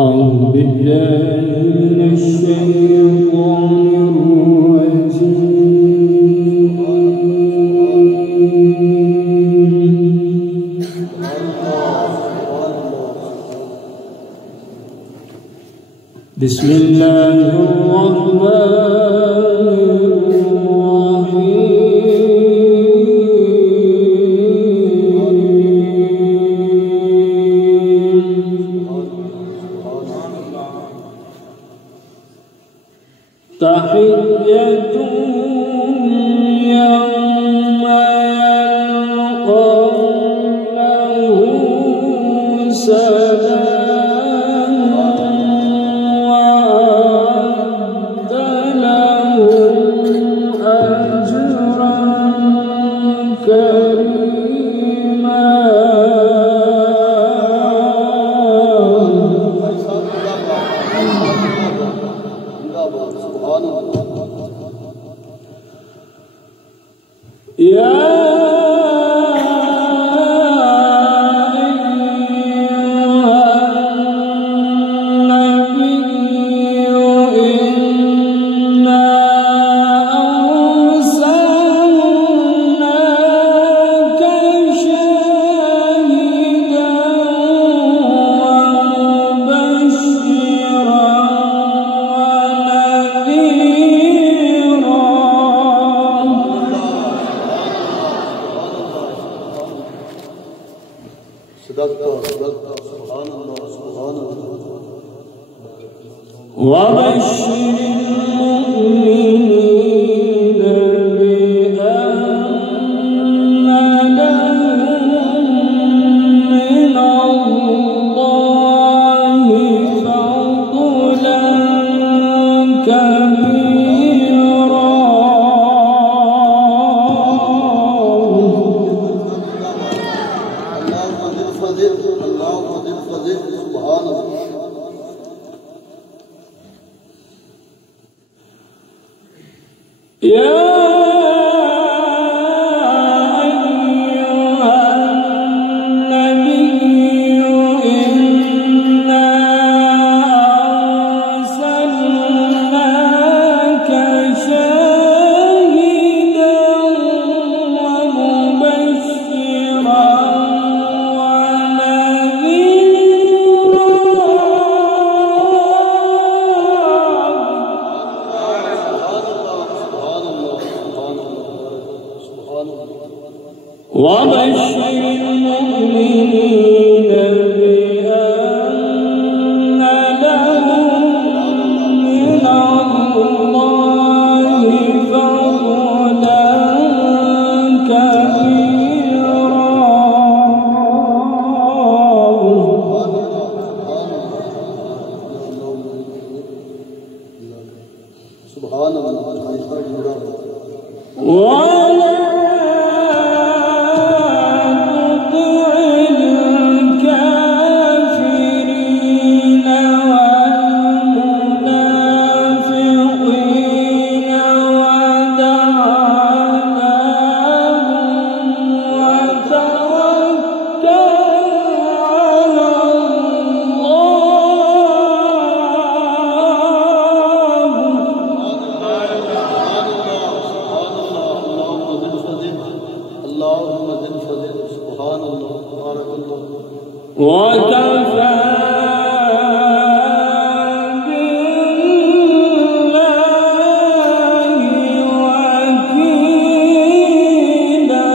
أعوذ بالله من الشيطان الرجيم بسم الله تحيتهم يوم يلقونه سلام وأعد لهم أجرا كريما وبشر المؤمنين بأن لهم من الله فضلا كبيرا وبشر المؤمنين بأن لهم من الله فضلا كبيرا سبحان الله وكفى بالله وكيلا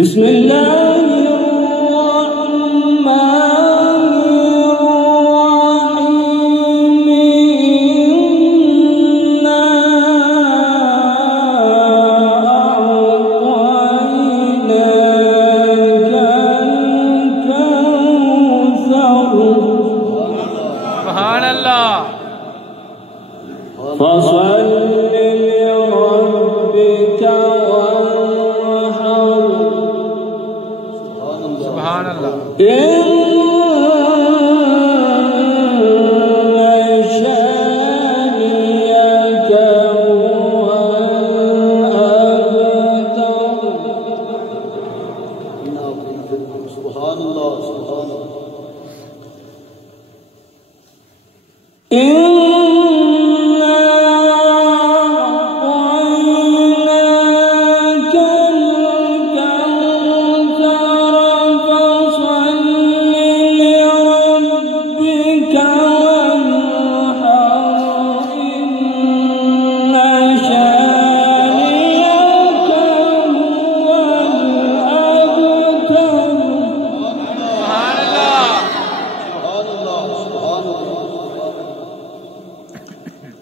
بسم الله الرحمن الرحيم إنا أعطيناك الكوثر سبحان اللہ فصل لربك وانحر سبحان اللہ إن شانئك هو الأبتر سبحان الله سبحان الله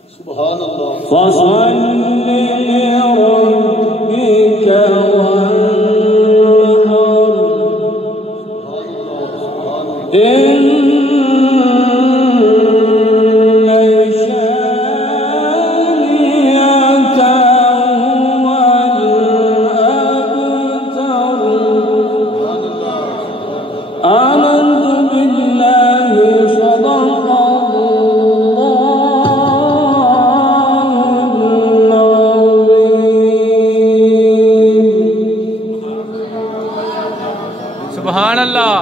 سبحان الله فصل لربك وانحر إن شانئك هو الأبتر آمنت بالله صدق سبحان اللہ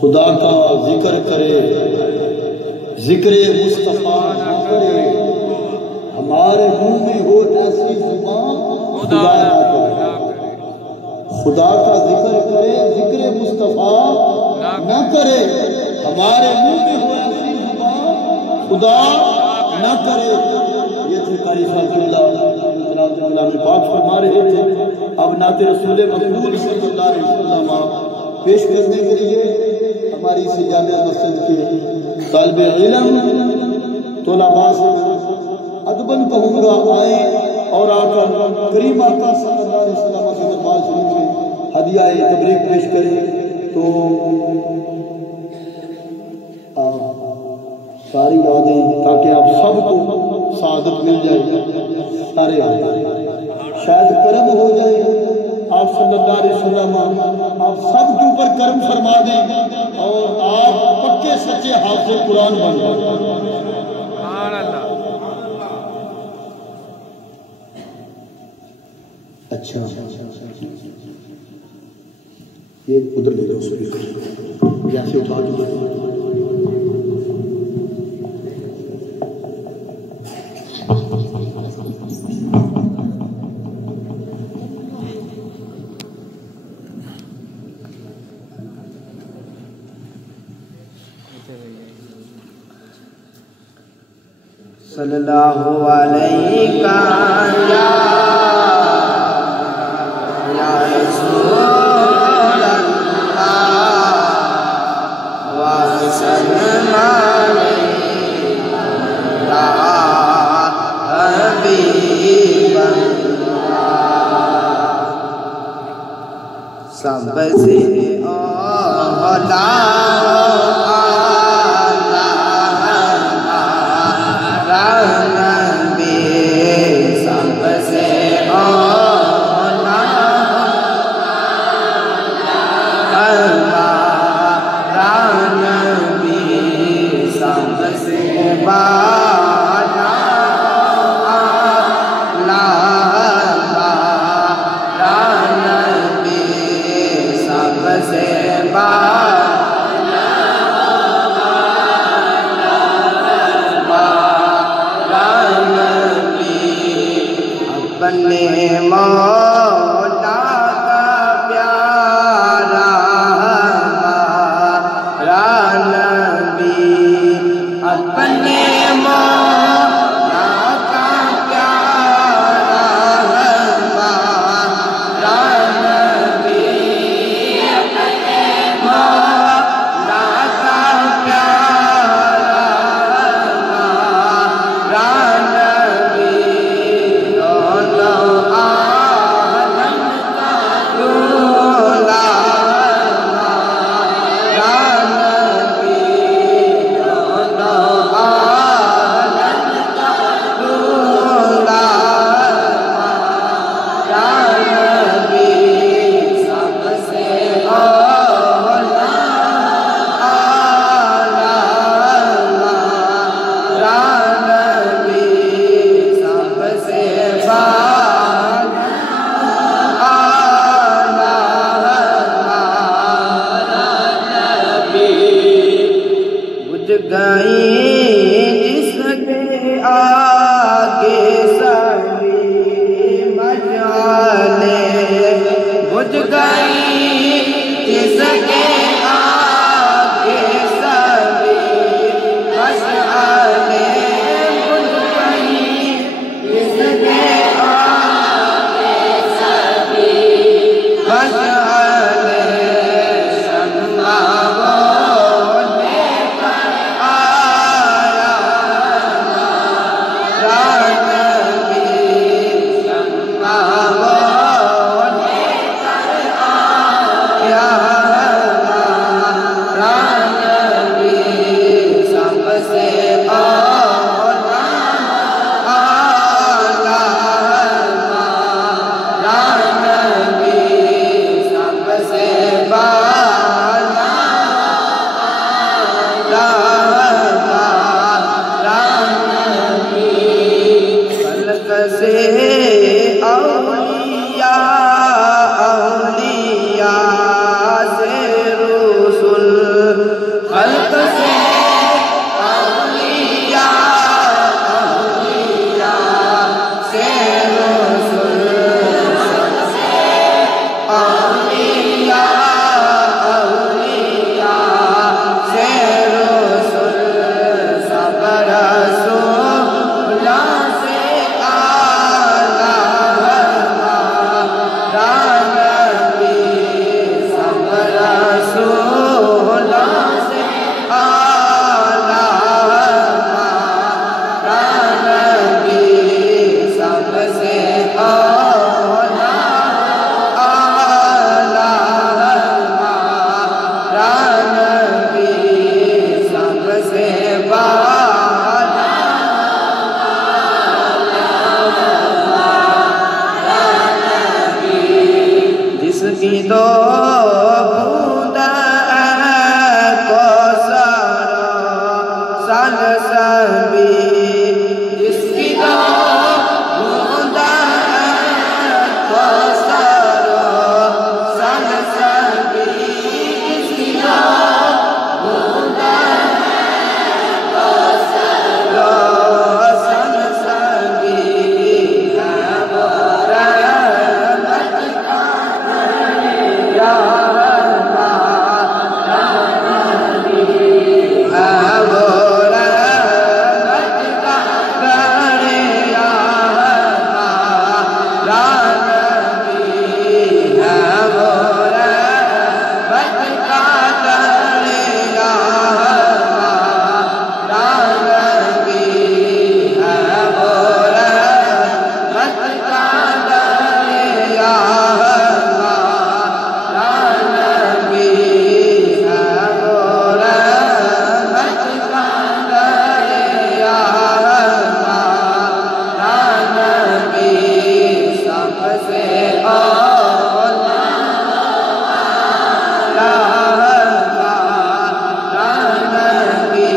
خدا کا ذکر کرے ذکر مصطفیٰ نہ کرے ہمارے منہ میں ہو ایسی زبان خدا نہ کرے خدا کا ذکر کرے ذکر مصطفیٰ نہ کرے ہمارے منہ میں ہو ایسی زبان خدا نہ کرے یہ تھے قاری خالق اللہ کلام پاک فرما رہے تھے اب نعت رسول مقبول صلی اللہ علیہ وسلم پیش کرنے کے لیے ہماری اسی جامعہ مسجد کے طالب علم طلباء سے ادباً کہوں گا آئیں اور آ کر کریم آقا صلی اللہ علیہ وسلم کے دربار شریف میں ہدیہ تبریک پیش کریں تو ساری باتیں تاکہ آپ سب کو سعادت مل جائے سارے آئیں شاید کرم ہو جائے آپ صلی اللہ علیہ وسلم آپ سب کے اوپر کرم فرما دیں اور آپ پکے سچے حافظ قرآن بن جائیں سبحان اللہ اچھا یہ ادھر لے جاؤ سپیکر یہاں سے اٹھا دو صلی اللہ علیہ یا رسول اللہ وسلم یا حبیب اللہ سب سے اولا سے اپنے مولا کا پیارا ہمارا نبی، اپنے مولا کا پیارا ہمارا نبی، اپنے مولا کا پیارا ہمارا نبی، دونوں عالم کا دولا ہمارا نبی، دونوں عالم کا دولا ہمارا نبی، سب سے اولا ہمارا نبی، سب سے بجھ گئی جس کے آگے سبھی مشعلیں، بجھ گئی جس کے آگے سبھی مشعلیں، بجھ گئی جس کے آگے سبھی مشعلیں، شمع بولنے پر آیا ہمارا نبی، شمع بولنے پر آیا ہمارا نبی، سب سے اولا ہمارا نبی، سب سے بالا ہمارا نبی، خلق سے اولیاء سے رسول، خلق سے اولیاء سے رسول، اولیاء سے رسول، سب رسولوں سے اعلیٰ ہمارا نبی، سب رسولوں سے اعلیٰ ہمارا نبی، سب سے اولا ہمارا نبی، سب سے بالا جس کی تو بوند کوثر سلسبی، جس کی تو بوند کوثر سلسبی، جس کی تو بوند کوثر سلسبی، ہے وہ رحمت کا دریا ہمارا نبی، ہے وہ رحمت کا دریا ہمارا نبی، ہے وہ رحمت کا دریا ہمارا نبی، ہے وہ رحمت کا دریا ہمارا نبی، ہے وہ رحمت کا دریا ہمارا نبی، سب سے اولا ہمارا نبی،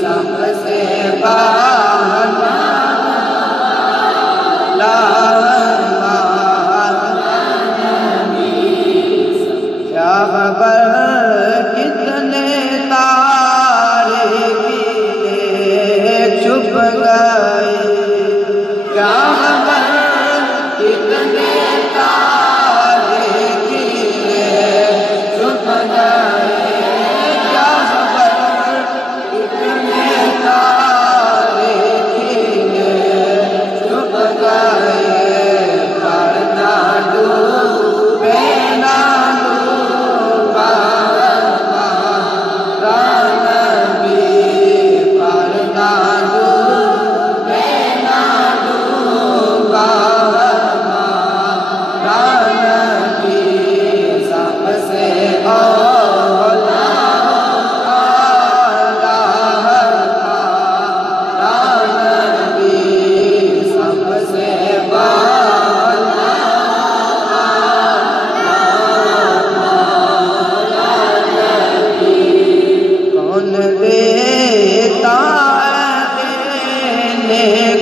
سب سے بالا ہمارا نبی، کیا خبر کتنے تارے چھپ گئے، کیا خبر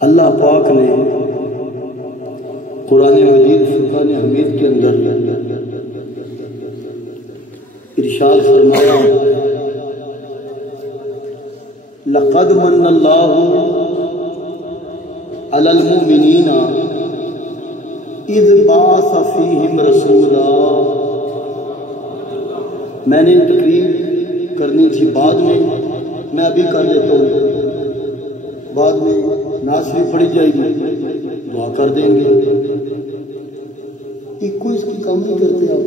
اللہ پاک نے قرآن مجید فرقان حمید کے اندر ارشاد فرمایا لقد من اللہ علی المؤمنین اذ بعث فیہم رسولا. میں نے تقریر کرنی تھی بعد میں ابھی کر لیتا ہوں، بعد میں ناصری پڑھی جائے گی، دعا کر دیں گے. ایک کو اس کی کام نہیں کرتے آپ.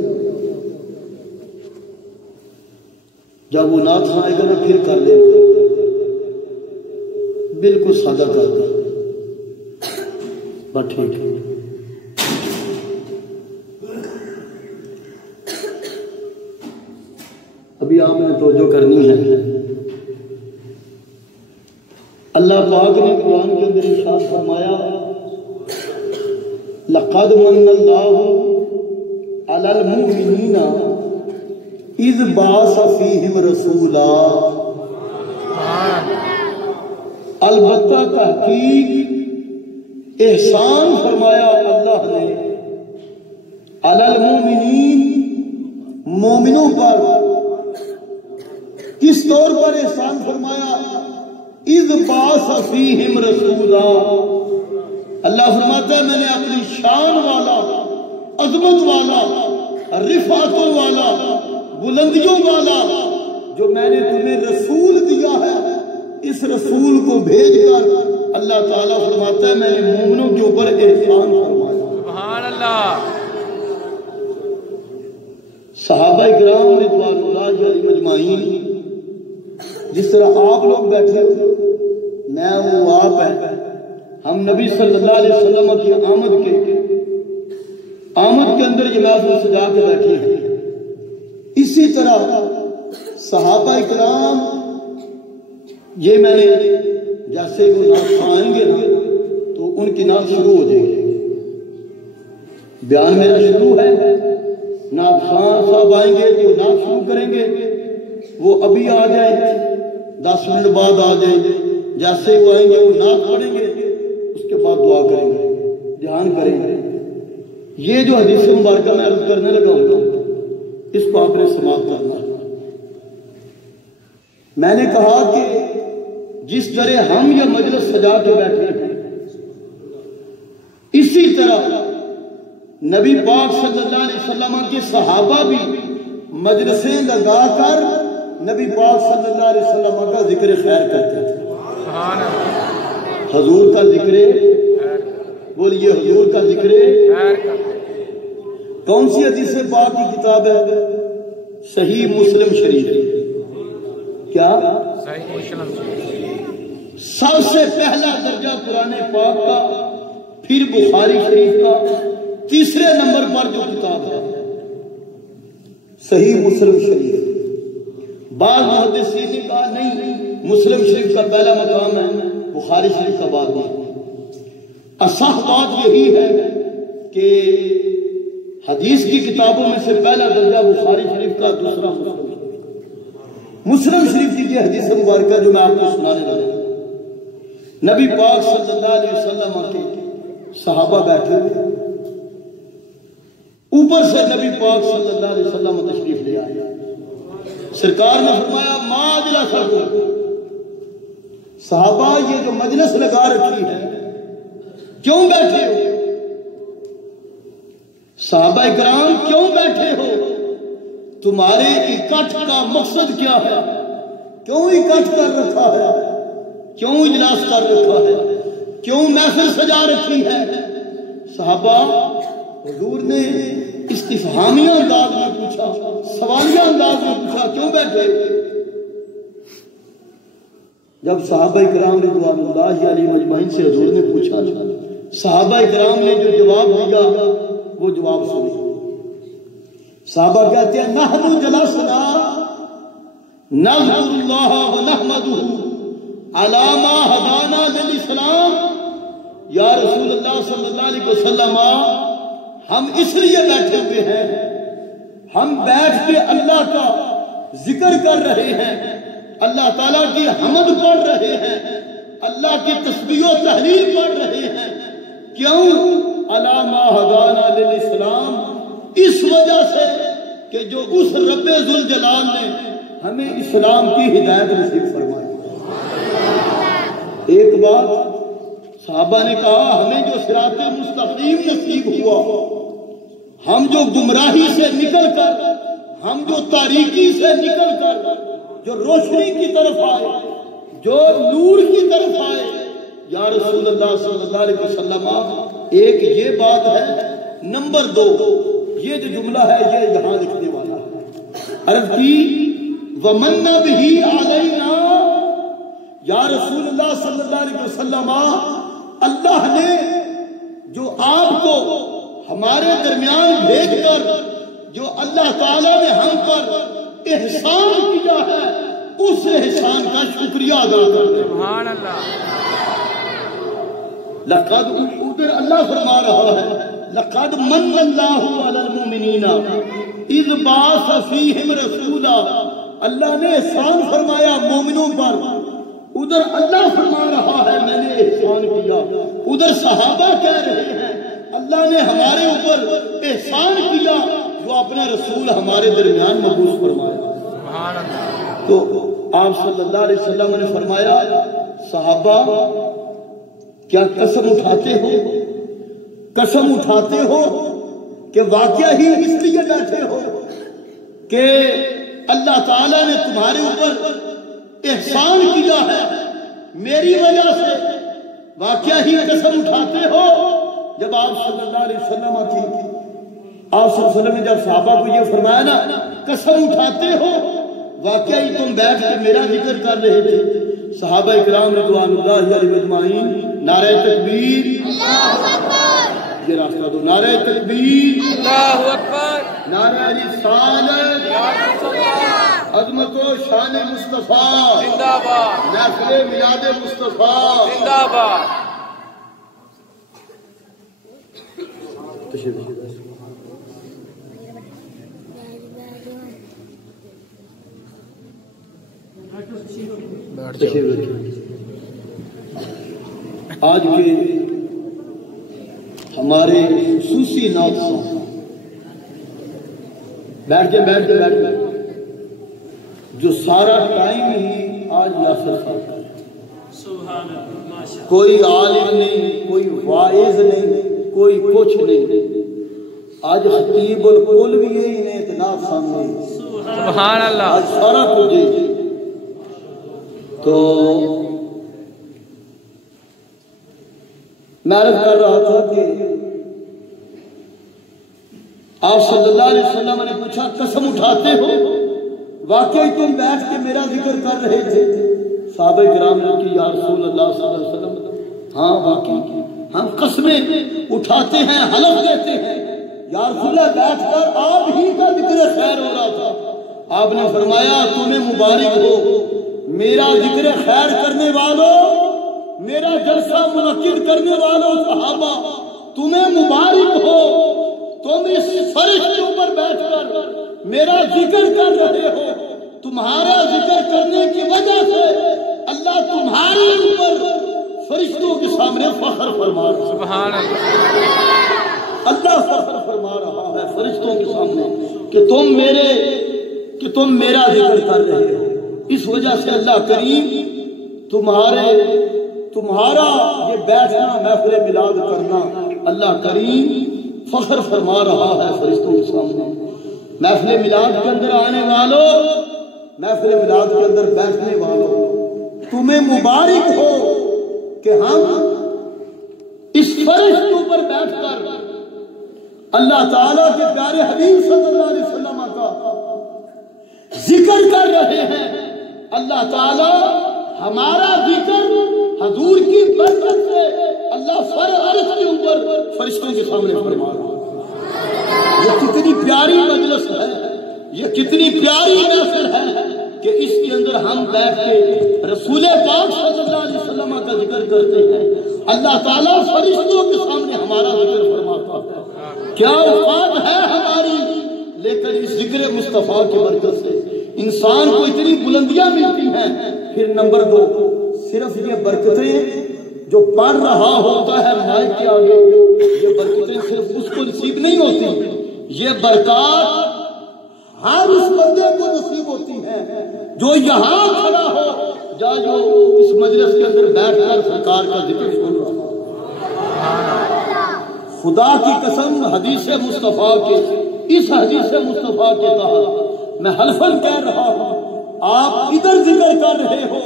جب وہ نعت سنائے گا نا پھر کر دیں گے، بالکل سادہ کر دیں. بس ٹھیک ہے. ابھی آپ نے توجہ کرنی ہے. اللہ پاک نے قرآن کے اندر ارشاد فرمایا لقد من اللہ علی المؤمنین اذ بعث فیہم رسولا. البتہ تحقیق احسان فرمایا اللہ نے علی المؤمنین، مومنوں پر. کس طور پر احسان فرمایا؟ اذ بعث فیہم رسولا. اللہ فرماتا ہے میں نے اپنی شان والا، عظمت والا، رفعتوں والا، بلندیوں والا جو میں نے تمہیں رسول دیا ہے، اس رسول کو بھیج کر اللہ تعالیٰ فرماتا ہے میں نے مومنوں کے اوپر احسان فرمایا. سبحان اللہ. صحابہ کرام رضوان اللہ علیہم اجمعین، جس طرح آپ لوگ بیٹھے ہو، میں وہ آپ ہیں، ہم نبی صلی اللہ علیہ وسلم کی آمد کے اندر یہ محفل سجا کے بیٹھے ہیں. اسی طرح صحابہ کرام، یہ میں نے جیسے وہ نعت آئیں گے نا تو ان کی نعت شروع ہو جائے گی. بیان میرا شروع ہے، نعت خان صاحب آئیں گے تو نعت شروع کریں گے. وہ ابھی آ جائیں، 10 منٹ بعد آ جائیں. جیسے وہ آئیں گے وہ نعت پڑھیں گے، اس کے بعد دعا کریں گے. دھیان کریں گے. یہ جو حدیث مبارکہ میں عرض کرنے لگا ہوں اس کو آپ نے سماعت کرنا. میں نے کہا کہ جس طرح ہم یہ مجلس سجا کے بیٹھے ہیں، اسی طرح نبی پاک صلی اللہ علیہ وسلم کے صحابہ بھی مجلسیں لگا کر نبی پاک صلی اللہ علیہ وسلم کا ذکر خیر کرتے تھے. حضور کا ذکر، بولیے حضور کا ذکر. کون سی حدیث پاک کی کتاب ہے؟ صحیح مسلم شریف. کیا؟ سب سے پہلا درجہ قرآن پاک کا، پھر بخاری شریف کا، تیسرے نمبر پر جو کتاب ہے صحیح مسلم شریف۔ بعض محدثین نے کہا نہیں، مسلم شریف کا پہلا مقام ہے، بخاری شریف کا بعد ہے۔ اصح بات یہی ہے کہ حدیث کی کتابوں میں سے پہلا درجہ بخاری شریف کا، دوسرا مسلم شریف کی یہ حدیث مبارکہ جو میں آپ کو سنانے لگا، نبی پاک صلی اللہ علیہ وسلم کے صحابہ بیٹھے ہوئے، اوپر سے نبی پاک صلی اللہ علیہ وسلم تشریف لے آئے۔ سرکار نے فرمایا ما اجلسکم، صحابہ یہ جو مجلس لگا رکھی ہے کیوں بیٹھے ہو؟ صحابہ کرام کیوں بیٹھے ہو؟ تمہارے اکٹھ کا مقصد کیا ہے؟ کیوں اکٹھ کر رکھا ہے؟ کیوں اجلاس کر رکھا ہے؟ کیوں محفل سجا رکھی ہے؟ صحابہ حضور نے استفہامیہ انداز میں پوچھا، سوالیہ انداز میں پوچھا کیوں بیٹھے؟ جب صحابہ کرام رضوان اللہ علیہ مجمعین سے حضور نے پوچھا، صحابہ کرام نے جو جواب دیا وہ جواب سنے۔ صحابہ کہتے ہیں نحن جلسنا نذکر اللہ ونحمدہ علی ما ہدانا للاسلام، یا رسول اللہ صلی اللہ علیہ وسلم ہم اس لیے بیٹھے ہوئے ہیں، ہم بیٹھ کے اللہ کا ذکر کر رہے ہیں، اللہ تعالیٰ کی حمد پڑھ رہے ہیں، اللہ کی تسبیح و تحلیل پڑھ رہے ہیں۔ کیوں؟ علی ما ہدانا للاسلام، اس وجہ سے کہ جو اس رب ذوالجلال نے ہمیں اسلام کی ہدایت نصیب فرمائی۔ ایک بات صحابہ نے کہا ہمیں جو صراط مستقیم نصیب ہوا، ہم جو گمراہی سے نکل کر، ہم جو تاریکی سے نکل کر جو روشنی کی طرف آئے، جو نور کی طرف آئے، یا رسول اللہ صلی اللہ علیہ وسلم ایک یہ بات ہے۔ نمبر دو، یہ جو جملہ ہے یہ یہاں لکھنے والا ہے، عرض کی وَمَنَّ بِهِ عَلَيْنَا، یا رسول اللہ صلی اللہ علیہ وسلم اللہ نے جو آپ کو ہمارے درمیان بھیج کر جو اللہ تعالیٰ نے ہم پر احسان کیا ہے، اس احسان کا شکریہ ادا کرتے ہیں۔ سبحان اللہ۔ لقد، ادھر اللہ فرما رہا ہے لقد من اللہ علی المؤمنین اذ بعث فیہم رسولا، اللہ نے احسان فرمایا مومنوں پر، ادھر اللہ فرما رہا ہے میں نے احسان کیا، ادھر صحابہ کہہ رہے ہیں اللہ نے ہمارے اوپر احسان کیا جو اپنے رسول ہمارے درمیان مبعوث فرمایا۔ سبحان اللہ۔ تو آپ صلی اللہ علیہ وسلم نے فرمایا صحابہ کیا قسم اٹھاتے ہو؟ قسم اٹھاتے ہو کہ واقعہ ہی اس لیے بیٹھے ہو کہ اللہ تعالیٰ نے تمہارے اوپر احسان کیا ہے میری وجہ سے؟ واقعہ ہی قسم اٹھاتے ہو؟ جب آپ صلی اللہ علیہ وسلم تھی، آپ صلی اللہ علیہ وسلم نے جب صحابہ کو یہ فرمایا نا قسم اٹھاتے ہو، واقعہ ہی تم بیٹھ کے میرا ذکر کر رہے تھے، صحابہ کرام رضوان اللہ علیہ مجمعین نعرہ تکبیر، اللہ اکبر، یہ راستہ دو، نعرہ تکبیر، اللہ اکبر، نعرہ رسالت، عظمت و شان مصطفیٰ زندہ باد، محفل میلاد مصطفیٰ زندہ باد۔ آج کے ہمارے خصوصی نعت سنگ، بیٹھ کے جو سارا ٹائم ہی آج یاسر صاحب ہے، کوئی عالم نہیں، کوئی واعظ نہیں، کوئی کچھ نہیں، آج خطیب الکل بھی یہی نے اتنا سامنے، سبحان اللہ، آج سارا کچھ ہی۔ تو میں عرض کر رہا تھا کہ آپ صلی اللہ علیہ وسلم نے پوچھا قسم اٹھاتے ہو؟ واقعی تم بیٹھ کے میرا ذکر کر رہے تھے، صحابہ کرام نے کہ یا رسول اللہ صلی اللہ علیہ وسلم ہاں واقعی ہم قسمیں اٹھاتے ہیں حلف دیتے ہیں یا رسول اللہ بیٹھ کر آپ ہی کا ذکر خیر ہو رہا تھا آپ نے فرمایا تمہیں مبارک ہو میرا ذکر خیر کرنے والوں میرا جلسہ منعقد کرنے والوں صحابہ تمہیں مبارک ہو تم اس فرش کے اوپر بیٹھ کر میرا ذکر کر رہے ہو تمہارا ذکر کرنے کی وجہ سے اللہ تمہارے اوپر فرشتوں کے سامنے فخر فرما رہا ہے سبحان اللہ اللہ فخر فرما رہا ہے فرشتوں کے سامنے کہ تم میرا ذکر کر رہے ہو اس وجہ سے اللہ کریم تمہارا یہ بیٹھنا محفل میلاد کرنا اللہ کریم فخر فرما رہا ہے فرشتوں کے سامنے محفل میلاد کے اندر آنے والوں محفل میلاد کے اندر بیٹھنے والوں تمہیں مبارک ہو کہ ہم اس فرش کے اوپر بیٹھ کر اللہ تعالیٰ کے پیارے حبیب صلی اللہ علیہ وسلم کا ذکر کر رہے ہیں اللہ تعالیٰ ہمارا ذکر حضور کی برکت سے اللہ عرش کے اوپر فرشتوں کے سامنے فرما رہا ہے یہ کتنی پیاری مجلس ہے یہ کتنی پیاری محفل ہے کہ اس کے اندر ہم بیٹھ کے رسول پاک صلی اللہ علیہ وسلم کا ذکر کرتے ہیں اللہ تعالیٰ فرشتوں کے سامنے ہمارا ذکر فرماتا ہے کیا اوقات ہے ہماری لیکن اس ذکر مصطفیٰ کی برکت سے انسان کو اتنی بلندیاں ملتی ہیں پھر نمبر 2 صرف یہ برکتیں جو پڑھ رہا ہوتا ہے مائک کے آگے یہ برکتیں صرف اس کو نصیب نہیں ہوتی یہ برکات ہر اس بندے کو نصیب ہوتی ہیں جو یہاں کھڑا ہو جو اس مجلس کے اندر بیٹھ کر سرکار کا ذکر سن رہا خدا کی قسم حدیث مصطفیٰ کے اس حدیث مصطفیٰ کے تحت میں حلفاً کہہ رہا ہوں آپ ادھر ذکر کر رہے ہو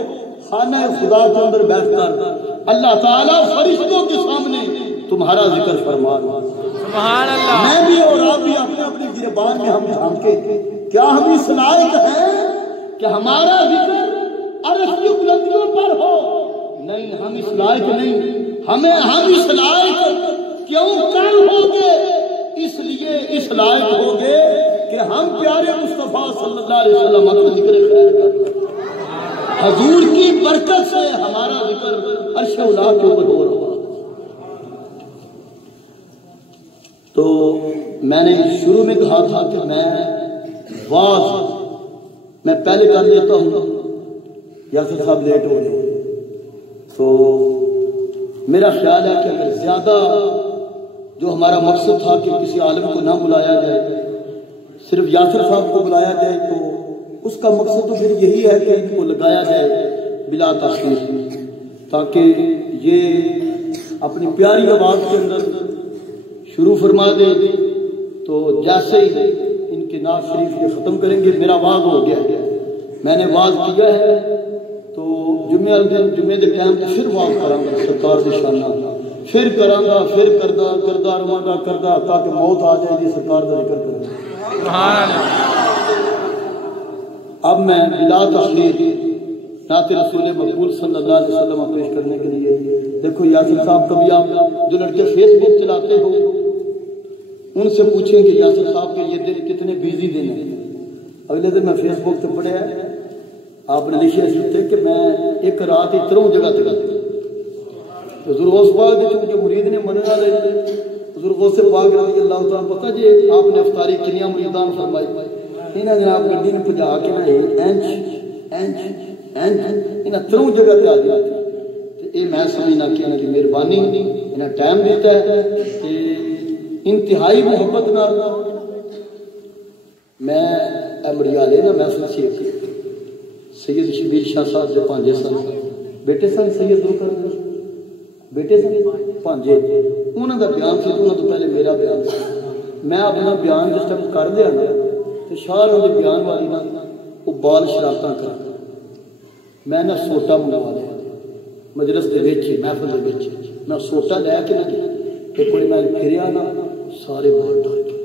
خانہ خدا کے اندر بیٹھ کر اللہ تعالیٰ فرشتوں کے سامنے تمہارا ذکر فرما رہا سبحان اللہ میں بھی اور آپ بھی اپنے اپنے زبان میں ہم جھانکے کیا ہم اس لائق ہیں کہ ہمارا ذکر عرش کی بلندیوں پر ہو نہیں ہم اس لائق نہیں ہم اس لائق کیوں کر ہوگے اس لیے اس لائق ہوگے کہ ہم پیارے مصطفیٰ صلی اللہ علیہ وسلم کا ذکر خیر کرتے ہیں حضور کی برکت سے ہمارا ذکر عرش اولا کے اوپر ہو رہا ہے تو میں نے شروع میں کہا تھا کہ میں پہلے کر لیتا ہوں یاسر صاحب لیٹ ہو رہے تو میرا خیال ہے کہ اگر زیادہ جو ہمارا مقصد تھا کہ کسی عالم کو نہ بلایا جائے صرف یاسر صاحب کو بلایا جائے تو اس کا مقصد تو پھر یہی ہے کہ ان کو لگایا جائے بلا تاخیر تاکہ یہ اپنی پیاری آواز کے اندر شروع فرما دے تو جیسے ہی ان کے نعت شریف یہ ختم کریں گے میرا واز ہو گیا ہے میں نے واز کیا ہے تو جمعہ دن جمعے دے ٹائم تے پھر واز کراں گا سرکار دی شاناں پھر کراں گا پھر کردہ رواں کردہ تاکہ موت آ جائے جی سرکار دا ذکر کریں سبحان اللہ اب میں بلا تخلیر نعت رسول مقبول صلی اللہ علیہ وسلم پیش کرنے کے لیے دیکھو یاسر صاحب کبھی آپ جو لڑکے فیس بک چلاتے ہو ان سے پوچھیں کہ یاسر صاحب کے یہ دن کتنے بیزی دن ہیں اگلے دن میں فیس بک سے پڑھے ہیں آپ نے لکھے تھے کہ میں ایک رات اتروں جگہ تک حضور غوث پاک دے چونکہ مرید نے مننا لے حضور غوث پاک رضی اللہ تعالیٰ پتہ جی آپ نے افطاری کنیا مریدان فرمائی انہاں نے آپ گڈی میں پجا کے میں انہاں تروں جگہ تے آ گیا تے اے میں سمجھنا کہ انہاں دی مہربانی انہاں ٹائم دیتا ہے تے انتہائی محبت نال میں امریالے نا محفل سی سید شبیر شاہ صاحب دے پانجے سن بیٹے سن سید ذوالقرن بیٹے سن پانجے انہاں دا بیان سی انہاں تو پہلے میرا بیان سی میں اپنا بیان جس ٹائم کر دیا نا تے شاہ دے بیان والی نا او بال شرارتاں کر میں نہ سوٹا منگوا لیا مجلس دے وچ محفل دے وچ میں سوٹا لے کے نہ تے کوئی میں پھریا نا سارے بال ڈر کے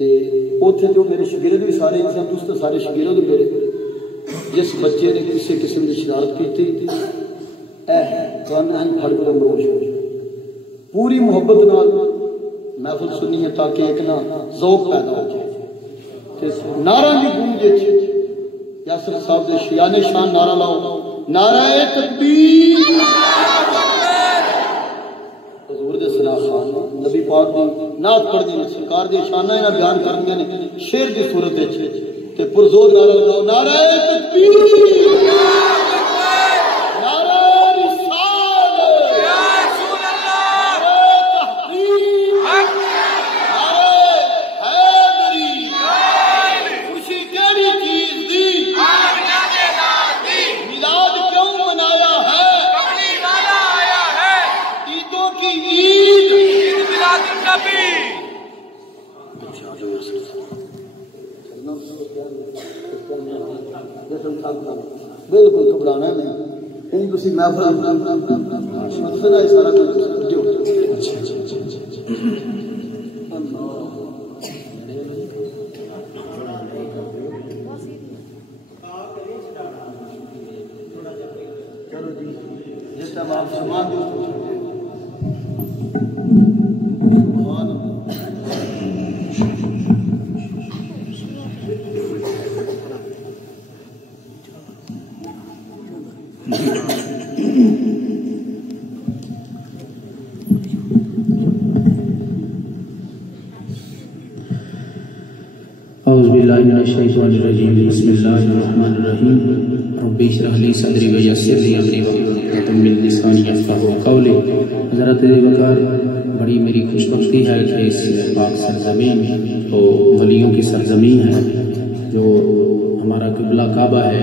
تے اوتھے جو میرے شاگرد بھی سارے انسان دوست سارے شاگرد میرے جس بچے نے کسی قسم کی شرارت کی تھی پھڑ کر امروش ہو پوری محبت نال محفل سنی ہے تاکہ ایک نا ذوق پیدا ہو جائے نعرہ بھی گونجے یاسر صاحب دے شیان شان نعرہ لاؤ نعرہ تکبیر حضور دے صلاح خان نبی پاک دی نعت پڑھ دی سرکار دی شانہ انہاں بیان کرنے نے شعر دی صورت وچ تے پرزور نعرہ لگاؤ نعرہ تکبیر بالکل گھبرانا نہیں تسی محفل مقصد ہے سارا کچھ جو جس ٹائم آپ سامان دو اعوذ باللہ من الشیطان الرجیم بسم اللہ الرحمن الرحیم رب اشرح لی صدری ویسر لی امری واحلل عقدۃ من لسانی یفقہوا قولی۔ حضرت وقار بڑی میری خوش بختی ہے کہ اس پاک سرزمین تو ولیوں کی سرزمین ہے جو ہمارا قبلہ کعبہ ہے،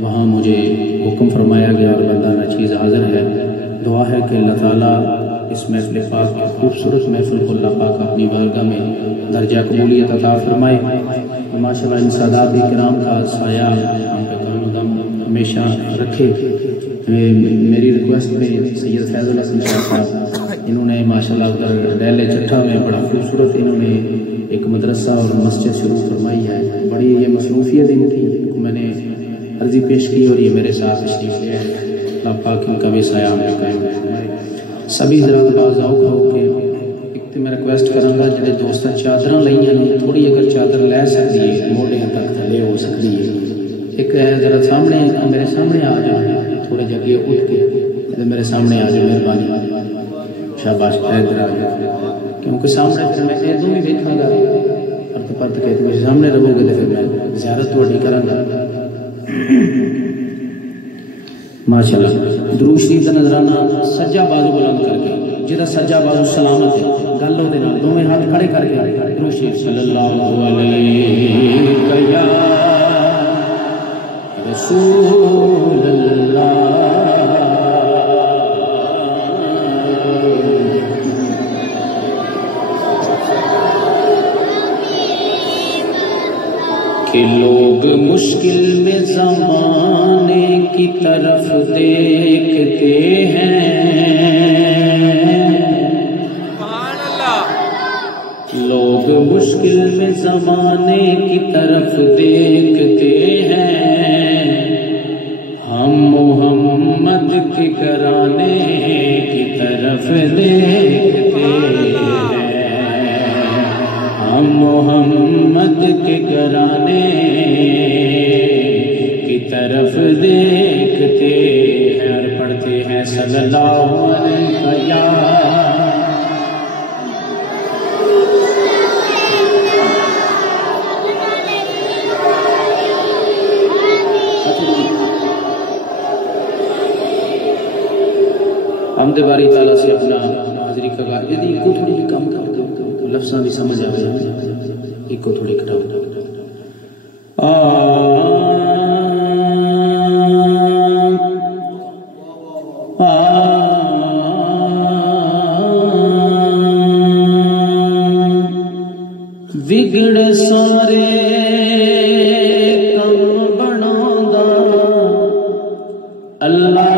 وہاں مجھے حکم فرمایا گیا اور بندہ ناچیز حاضر ہے۔ دعا ہے کہ اللہ تعالیٰ اس محفل پاک کی خوبصورت محفل کو اللہ پاک اپنی بارگاہ میں درجہ قبولیت عطا فرمائے۔ ماشاءاللہ ان سادات کرام کا سایہ ہم پہ قدم دم ہمیشہ رکھے۔ میری ریکویسٹ میں سید فیض الحسن شاہ صاحب انہوں نے ماشاءاللہ ادھر ڈیلے چٹھا میں بڑا خوبصورت انہوں نے ایک مدرسہ اور مسجد شروع فرمائی ہے۔ بڑی یہ مصروفیت ان کی میں نے عرضی پیش کی اور یہ میرے ساتھ تشریف لے آئے۔ اللہ پاک ان کا بھی سایہ ہم پہ قائم فرمائے۔ سبھی حضرات باز آؤ کہو کہ ایک تو میں ریکویسٹ کروں گا جڑے دوست چادر لائیاں نے تھوڑی اگر چادر لے سکتی ہے موڈے تک تھلے ہو سکتی ہے۔ ایک ہے ذرا سامنے میرے سامنے آ جائے تھوڑے جگہ اٹھ کے میرے سامنے آ جائے مہربانی شاباش ادھر آ جائے کیونکہ سامنے پھر میں ادھر بھی دیکھاں گا پرت پرت کے تم سامنے رہو گے تو پھر میں زیارت تھوڑی کروں گا۔ ماشاءاللہ درود شریف کا نظرانہ سجا بازو بلند کر کے جہاں سجا بازو سلامت ہے گل وہ دونوں ہاتھ کھڑے کر کے درود شریف صلی اللہ علیہ یا رسول اللہ کہ لوگ مشکل میں زمانے کی طرف دیکھتے ہیں، لوگ مشکل میں زمانے کی طرف دیکھتے ہیں، ہم محمد کے گھرانے کی طرف دیکھتے ہیں، ہم محمد کے گھرانے کی طرف دیکھتے ہیں اور پڑھتے ہیں صلی اللہ علیہ وسلم۔ حمد باری تعالیٰ سے اپنا حاضری کا گا یدی ایک کو تھوڑی کم کر دو لفظاں بھی سمجھ آ جائے ایک کو تھوڑی کٹا بگڑ سارے کم بنا اللہ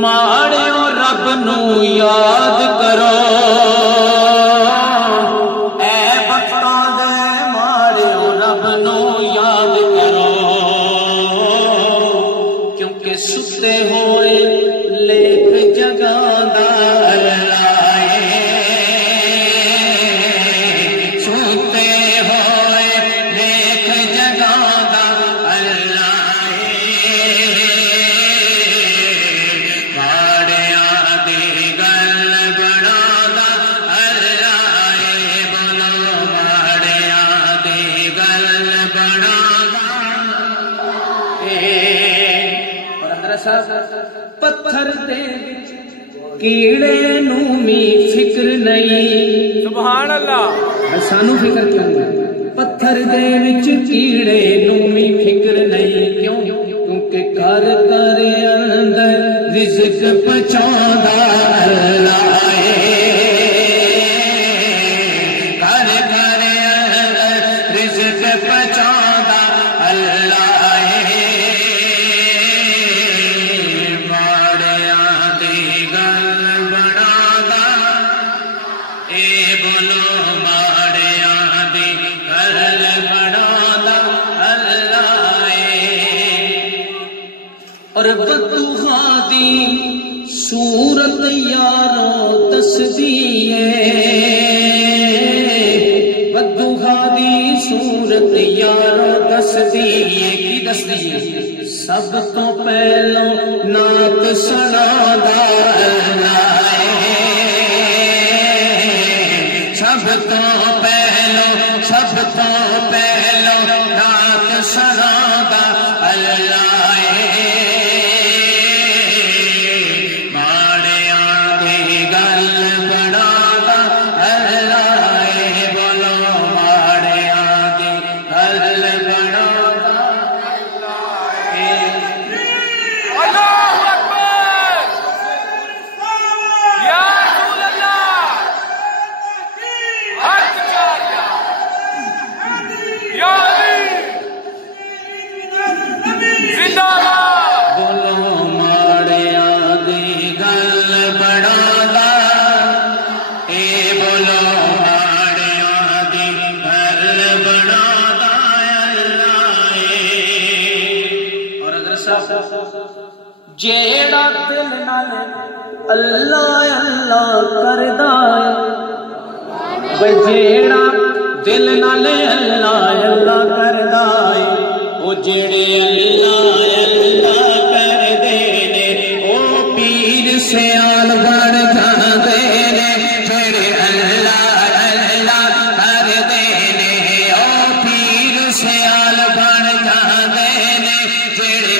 ماڑیو رب نو یاد کرو اے بختاں دے ماڑیو رب نو یاد کرو کیونکہ ستے ہوئے لیکھ جگاں دا پتھر دے کیڑے نو می فکر نہیں سبحان اللہ سانو فکر کیوں پتھر دے وچ کیڑے نو می فکر نہیں کیوں کیونکہ گھر گھر اندر رزق پہنچاوندا اللہ گھر گھر اندر رزق پہنچاوندا اللہ اور بدوہا دی صورت یارو دسدی ہے بدوہا دی صورت یارو دسدی ہے کی دسدی ہے سب تو پہلو نعت سنادا اللہ سب تو پہلو نعت سنادا اللہ جیڑا دل نال اللہ اللہ کردا ہے بھئی جیڑا دل نال اللہ اللہ کردا ہے او جیڑے اللہ اللہ کردے نے او پیر سیال بن جاندے نے جیڑے اللہ اللہ کردے نے او پیر سیال بن جاندے نے جیڑے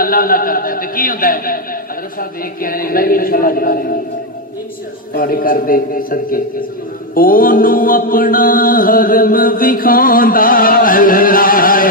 اللہ کرتا ہے تو کی ہوتا ہے حضرت صاحب دیکھ کے آئے میں بھی انشاءاللہ جا رہے ہیں پاڑے کر دے صدقے اونو اپنا حرم وکھاوندا اللہ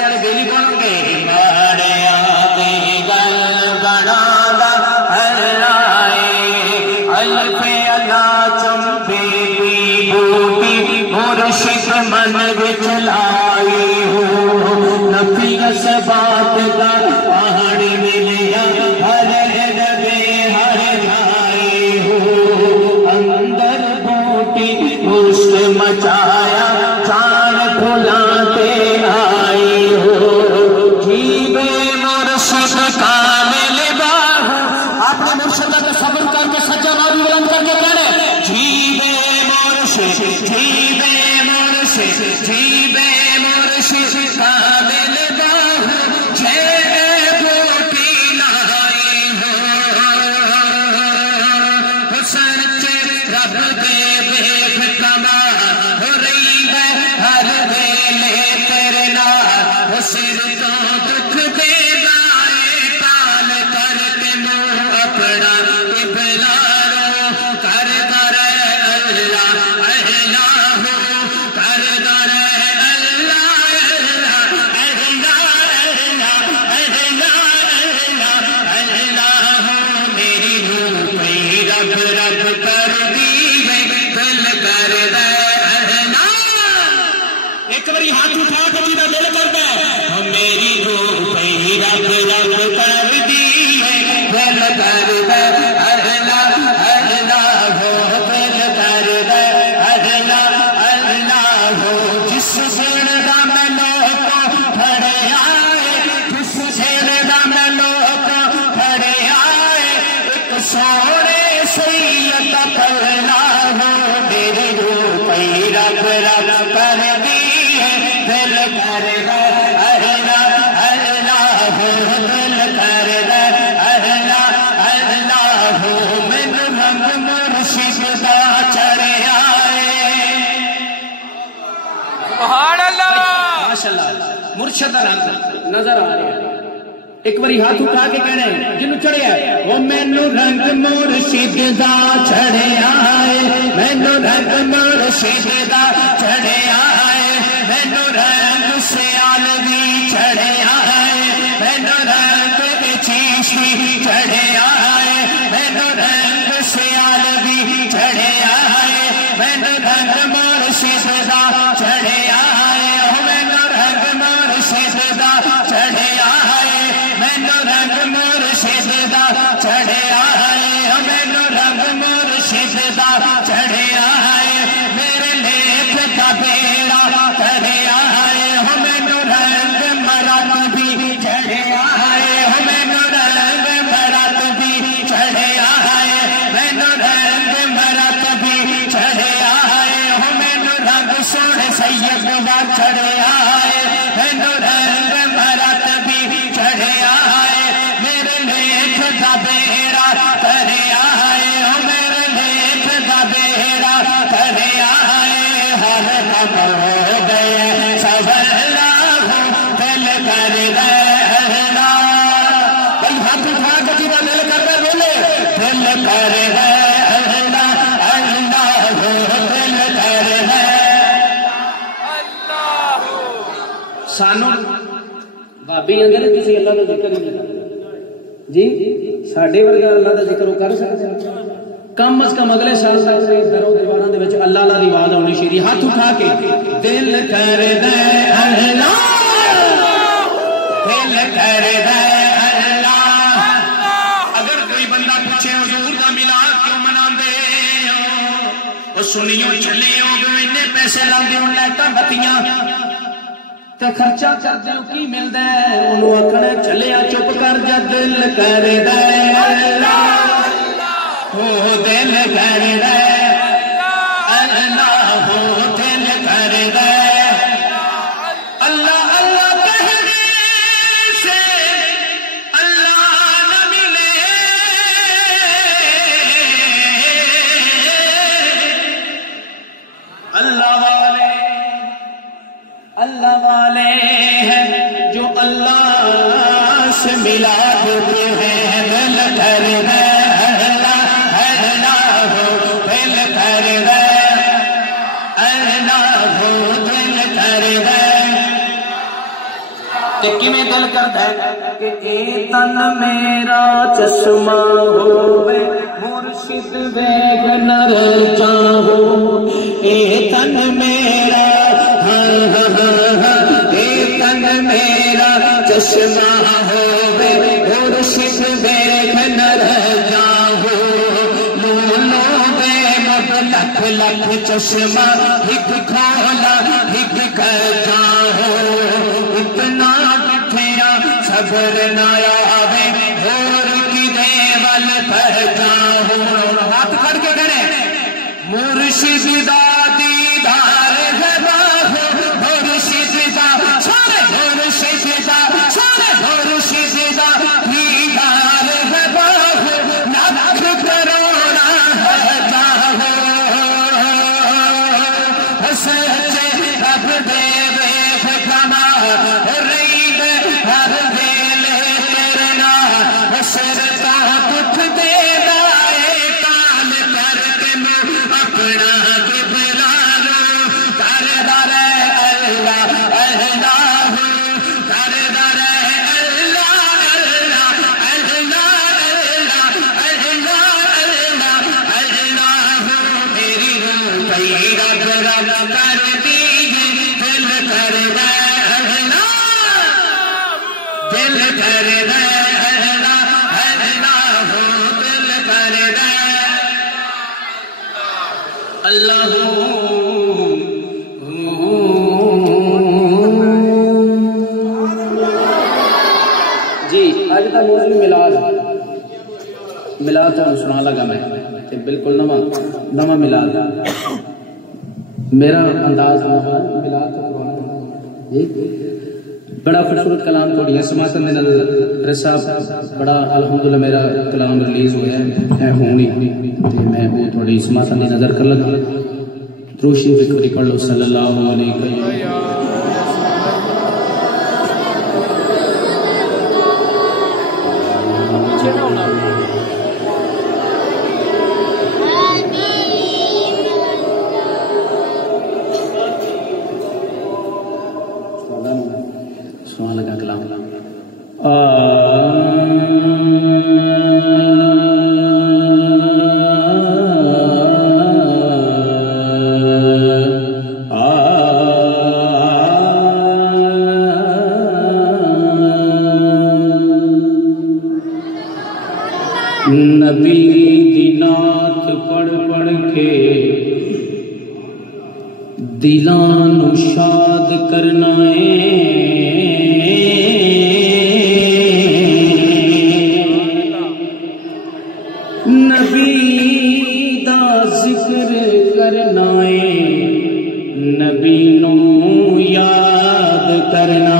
پیسے والے بیلی کون ہو گے ماڑیا دی گل بنا دا ہلائے الف اللہ چمبی بوٹی مرشد من وچ لائی ہو نفی اسبات دا پہاڑ ملیا ہر ربے ہر جائی ہو اندر بوٹی مشک مچایا چار پھلاتے آئی ہو جیب مرشد کامل باہو اپنے مرشد کا صبر کر کے سچا نبی بلند کر کے کہنے جیب مرشد کامل باہو چھ بوٹی لائی ہو سچے رب دے بیف کما ہو رہی ہے ہر ویلے تیرے نال سر تو دکھ دے لائے ٹال کر کے منہ اپنا قبلہ رو کر در اللہ اللہ ہو کر در مرشد نظر آ رہا ہے ایک باری ہاتھ اٹھا کے کہنے جنوں چڑھیا وہ مینوں رنگ مرشد دا چڑھیا ہے مینوں رنگ مرشد دا چڑھیا ہے مینوں رنگ سیالوی چڑھیا ہے مینوں رنگ چیشتی چڑھیا ہے مینوں رنگ سیالوی چڑھیا ہے مینوں رنگ مرشد دا چڑھیا چڑھیا ہے مینوں رنگ مرشد دا چڑھیا ہے میرے لیپ دا بیڑا کریا ہے مینوں رنگ مرد بھی چڑھیا ہے مینوں رنگ مرد بھی چڑھیا ہے مینوں رنگ مرد بھی چڑھیا ہے مینوں رنگ سونے سید دا چڑھیا ہے مینوں رنگ مرد بھی چڑھیا ہے میرے لیپ دا بیڑا کریا ہے میرے لیپ دا بیڑا کریا ہے ہر دم ہو گئے سب اللہ دل کر رہنا بھائی ہاتھ اٹھا کے جینا دل کر رہے بولے دل کر رہنا اللہ ہو دل کر رہنا سانو بابی اندر تسی اللہ کا ذکر نہیں کرتے جی ساڈے ورگا اللہ کا ذکر کر سکتے کم از کم اگلے سال تک درو دیواراں دے وچ اللہ اللہ دی آواز آنی چاہیے ہاتھ اٹھا کے دل کر دے اللہ دل کر دے اللہ اگر کوئی بندہ پوچھے حضور دا میلاد کیوں مناندے ہو او سنیو چلے ہو اینے پیسے لاندے ہو لائٹاں بتیاں تے خرچہ کرتے ہو کی ملدا ہے انہوں آکھنا چلیا چپ کر جا دل کر دے اللہ ہو دل کر دے اللہ ہو دل کر دے اللہ اللہ کہنے سے اللہ نہ ملے اللہ والے ہیں جو اللہ سے ملا دیتے ہیں دل کر دے اللہ ہو دل کر دے اللہ ہو دل کر دے تے کیویں دل کردا ہے کہ اے تن میرا چشمہ ہووے مرشد ویگ نہ رہ جاؤ اے تن میرا اے تن میرا چشمہ ہووے مرشد ویگ نہ رہ جاؤ لکھ لکھ چشمہ ہک کھولا ہک کر جاؤ اتنا بٹھیا صبر نہ آوے اور کی دیوال پہ جاؤ ہاتھ کھڑ کے کرے مرشد دا دیدار ہے باہو مرشد دا چھوڑے مرشد دا چھوڑے مرشد دا دیدار ہے باہو نہ کروڑا ہے جاؤ سچے رب دے ویخ کما رہی دے ہر ویلے کرنا سرتا کچھ دے دائے کال کر کے میں اپنا قبلہ لو کر در اللہ اللہ کر در اللہ اللہ اللہ اللہ اللہ میری روح پئی رب رب کر دیجیے دل کر رہنا دل کر رہنا ہو دل کر اللہ جی اج کا موضوع ملاد تو سنا لگا میں بالکل نواں ملاد میرا انداز ملاد جی بڑا خوبصورت کلام تھوڑی سماعتاں دے نال رسا بڑا الحمدللہ میرا کلام ریلیز ہویا ہے ہونی تے میں وہ تھوڑی سماعتاں دی نظر کر لگا درود شریف پڑھ لو صلی اللہ علیہ وسلم نبی دی نعت پڑھ پڑھ کے دلاں نو شاد کرنا نبی دا ذکر کرنا نبی نو یاد کرنا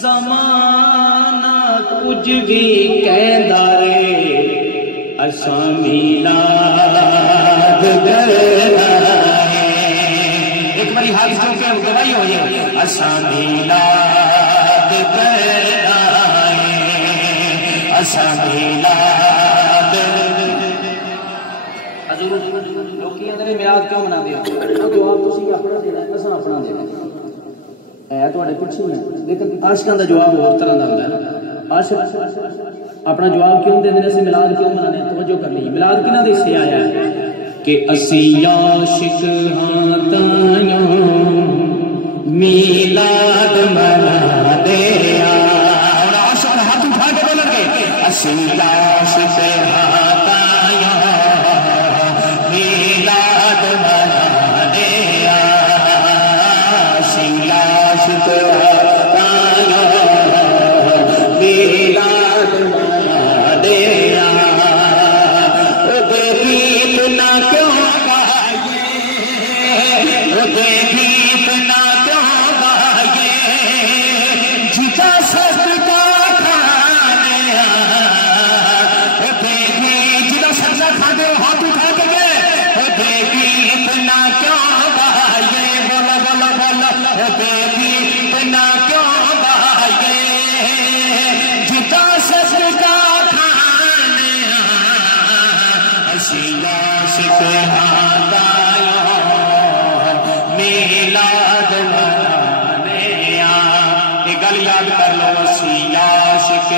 زمانہ کچھ بھی کہندا رے اساں میلاد کرنا ہے ایک باری ہاتھ جو کہ گواہی ہوئی ہے اساں میلاد کرنا ہے اساں میلاد حضور لوکی اندر میلاد کیوں مناندے ہو جواب تسی اپنا دینا اساں اپنا دینا ہے تھوڑے پیچھے میں لیکن عاشقاں دا جواب اور طرح دا ہوندا ہے عاشق اپنا جواب کیوں دے دے میلاد کیوں منانے توجہ کر لئی میلاد کنا دے سے آیا ہے کہ اسی عاشق ہاں تائیوں میلاد منا دے اور عاشق ہاتھ اٹھا کے بولن گے اسی عاشق ہاں تائیوں میلاد منا دے اسی عاشق میلاد منا دے مدینہ کیوں بھاگے جتا صدقہ کھانے اسی عاشق میلاد منانے یہ گل یاد کر لو اسی عاشق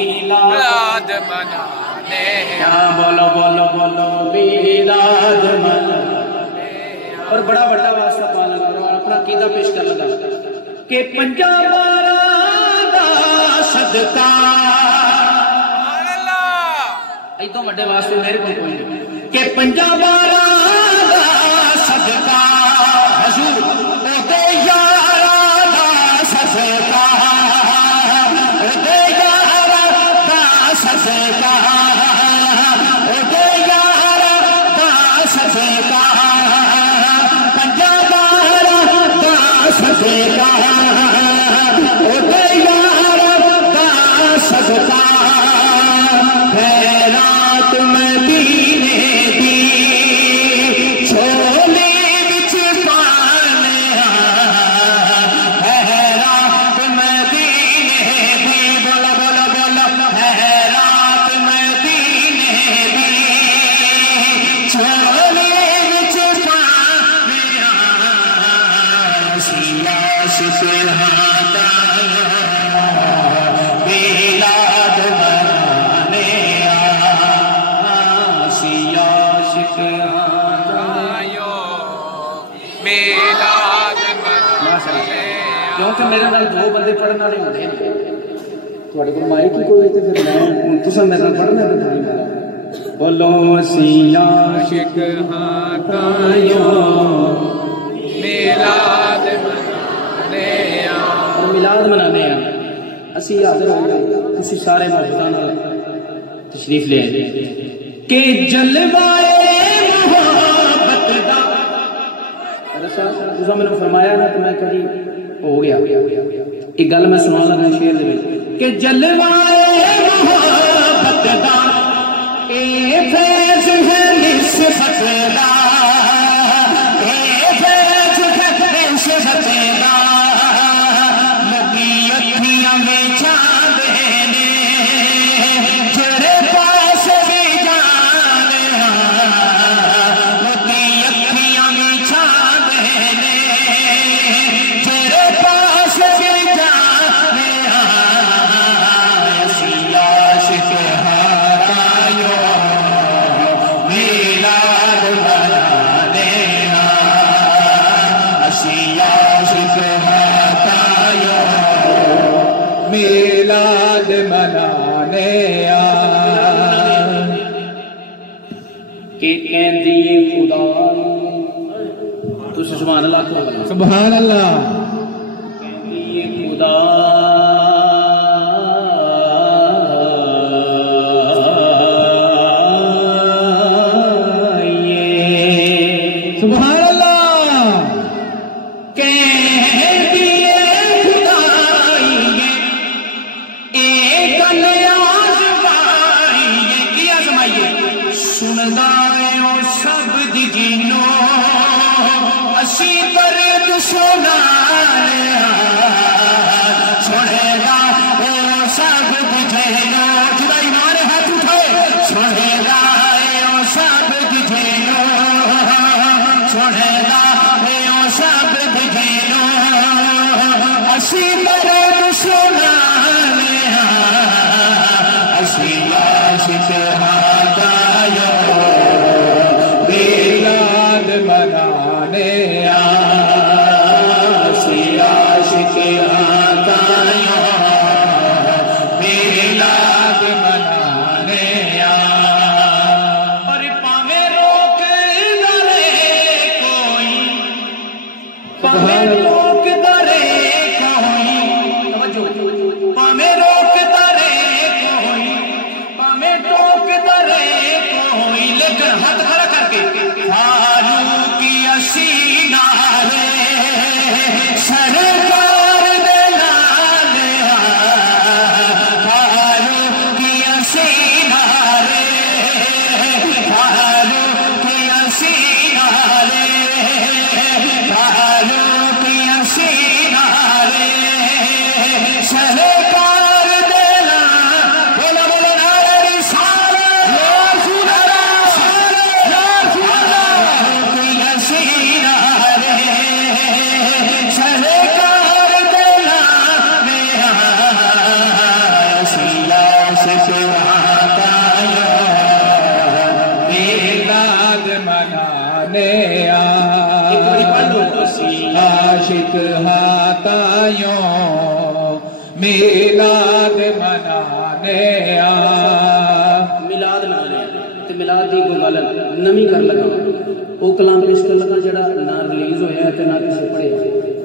میلاد منانے بولو بولو بولو میلاد منانے اور بڑا بڑا واسطہ پانا کرو اور اپنا عقیدہ پیش کر لگا کہ پنجاب دا صدقہ ایتوں بڑے واسطے میرے کو کوئی نہیں کہ پنجاب دا صدقہ حضور اے یارا دا صدقہ خیرات مدینے دی چھولے وچ پانے خیرات مدینے دی بولا بولا بولا خیرات مدینے دی چھولے وچ پانے عاشق میلاد منانے میلاد منانے کیونکہ میرے نال دو بندے پڑھنے والے ہوندے ہیں تواڈے کول مائک ہی کوئی تے پھر میں تساں میرے نال پڑھنا تے بولو اسی عاشق ہاں تایو میلاد منانے میلاد منانے ہیں اسی حاضر ہو گئے اسی سارے محبوباں نال تشریف لے آئے کہ جلوائے محبت دا تساں میں فرمایا نا تو میں کہی ہو گیا ایک گل میں سنا لگا شعر دے وچ کہ جلوائے محبت دا اے فیض ہے نسبت دا اے فیض ہے نسبت دا لگی اکھیاں وچ چاندے نے جڑے پاس بھی جانے لگی اکھیاں وچ چاندے نے جڑے پاس بھی جانے اسی عاشق ہارایو میلاد منانے اسی عاشق ہارایو میلاد منانے کہ کہندی خدا تو سبحان اللہ کو سبحان اللہ کہندی خدا سبحان اللہ کہندی خدا ایک نیاز بائی کی آزمائیے سندا ہے او سب دی جینو اسی درد سنا سنے گا او سب دی جینو جدائی مارے ہاتھ اٹھائے سنے گا او سب دی جینو سنے گا او سب دی جینو اسی درد سنا اسی عاشق ہاتایو میلاد منانے اسی عاشق ہاتایو میلاد منانے اور پاویں روک درے کوئی پاویں روک درے کوئی پاویں روک درے کوئی پاویں ٹوک درے کوئی لیکن ہاتھ کھڑا کر کے فاروق اسی نالے سرکار دے نالے فاروق اسی نالے منانے عاشق ہاتایوں میلاد منانے میلاد منانے تے میلاد دی کوئی گل نویں کر لگا وہ کلام پیش کر لگا جڑا نہ ریلیز ہویا تے نہ کسی پڑھے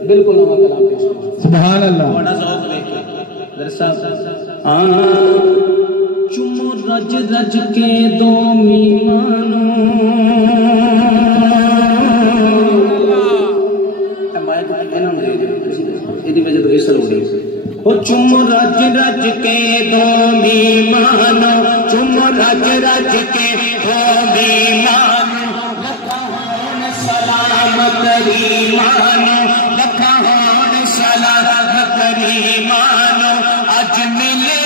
بالکل نواں کلام پیش کر سبحان اللہ بڑا ذوق دیکھ کے درسا چمو رج رج کے دو میمانوں چم رج رج کے دو میمانوں چم رج رج کے دو میمانوں لکھاں سلام کریمانوں لکھاں سلام کریمانوں اج ملے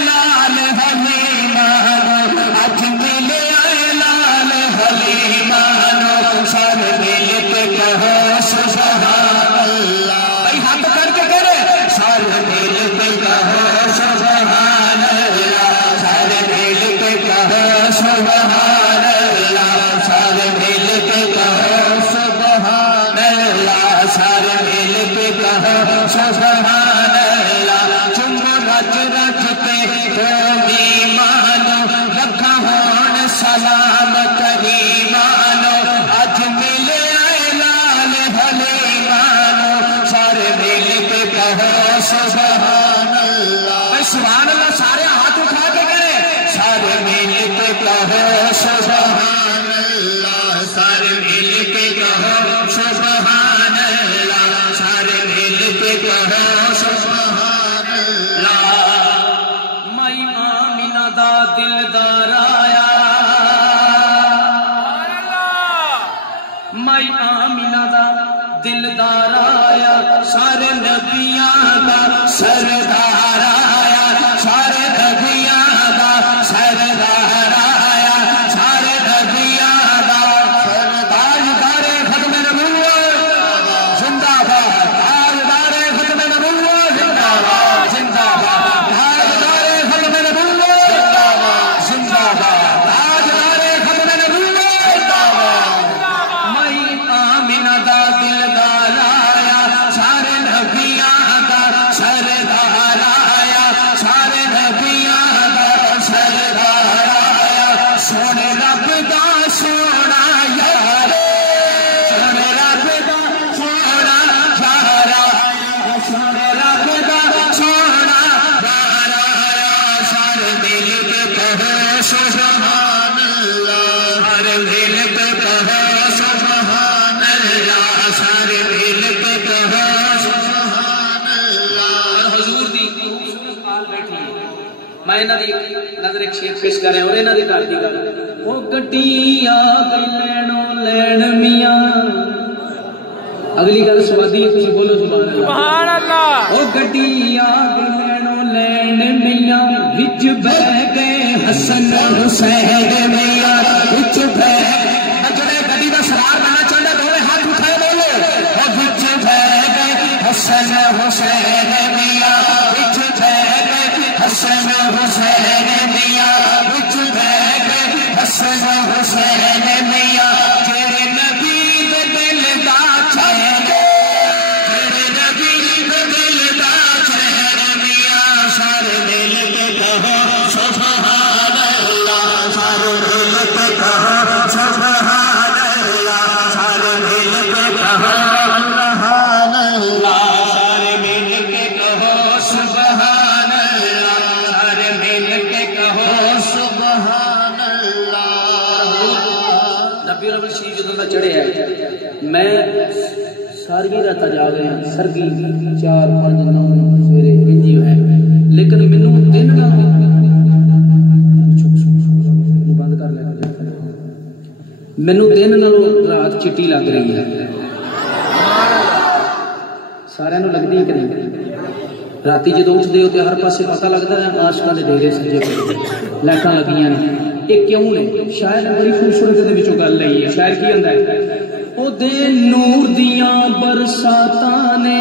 لال حلیمانوں اج ملے لال حلیمانوں سب مل کے کہو سبحان اللہ بھائی ہاتھ کر کے کہہ رہے سب مل کے کہو سبحان اللہ سب مل کے کہو سبحان اللہ سب مل کے کہو سبحان اللہ سب مل کے کہو سبحان اللہ چم رج رج کے دو میمانوں لکھاں ہون سلام کریمانوں اج ملے لال حلیمانوں سارے مل کے کہو سبحان اللہ سبحان اللہ سارے ہاتھ اٹھا کے کرے سارے مل کے کہو سبحان اللہ سارے مل کے کہو سبحان اللہ سارے مل کے کہو سبحان اللہ مائی آمینہ دا دلدار آیا مائی آمینہ دا دلدار آیا سارے نبیاں دا سردار آیا سارے نبیاں دا سردار آیا سارے نبیاں دا تاجدار ختم نبوت زندہ باد تاجدار ختم نبوت زندہ باد زندہ باد تاجدار ختم نبوت زندہ باد تاجدار ختم نبوت زندہ باد مائی آمینہ دا دلدار آیا سارے نبیاں دا سردار آیا سارے نبیاں دا سردار آیا سونے رب دا سونا یار سونے رب دا سونا یار سونے رب دا سونا یار سارے مل کے کہو سبحان اللہ سارے مل کے کہو سبحان اللہ سارے مل کے کہو سبحان اللہ حضور دی پال بیٹھی میں انہاں دی نظر ایک شیخ پیش کر رہے ہیں اور انہاں دی گل دی گل او گڈی آ گئی لینو لین میاں اگلی گل سوادی ہے تسی بولو سبحان اللہ سبحان اللہ او گڈی آ گئی لینو لین میاں وچ بہ گئے حسن حسین میاں وچ بہ جڑے گڈی دا سوار بننا چاہندا دوویں ہاتھ اٹھائے بولو او وچ بہ گئے حسن حسین میاں وچ بہ گئے حسن حسین میاں وچ بہ گئے حسن حسین میاں تیرے نبی دے دل دا چین تیرے نبی دے دل دا چین میاں سارے مل کے کہو سبحان اللہ سارے مل کے کہو سبحان اللہ سارے مل کے کہو سبحان اللہ سارے مل کے کہو سبحان اللہ سارے مل کے کہو سبحان اللہ نبی الاول شریف جدوں دا چڑھے ہے میں ساری رات جاگ رہا سرگی 4 5 9 سویرے انجی ہے لیکن مینوں دن نہ بند کر لے مینوں دن نالوں رات چٹی لگ رہی ہے سارے نوں لگدی کہ نہیں راتی جدوں اٹھدے ہو تے ہر پاسے پتہ لگدا ہے عاشقاں دے ڈیرے سجے پے لائٹاں لگیاں نے یہ کیوں نے شاعر نے بڑی خوبصورت دے وچوں گل لئی ہے شاعر کی ہوندا ہے او دے نور دیاں برساتاں نے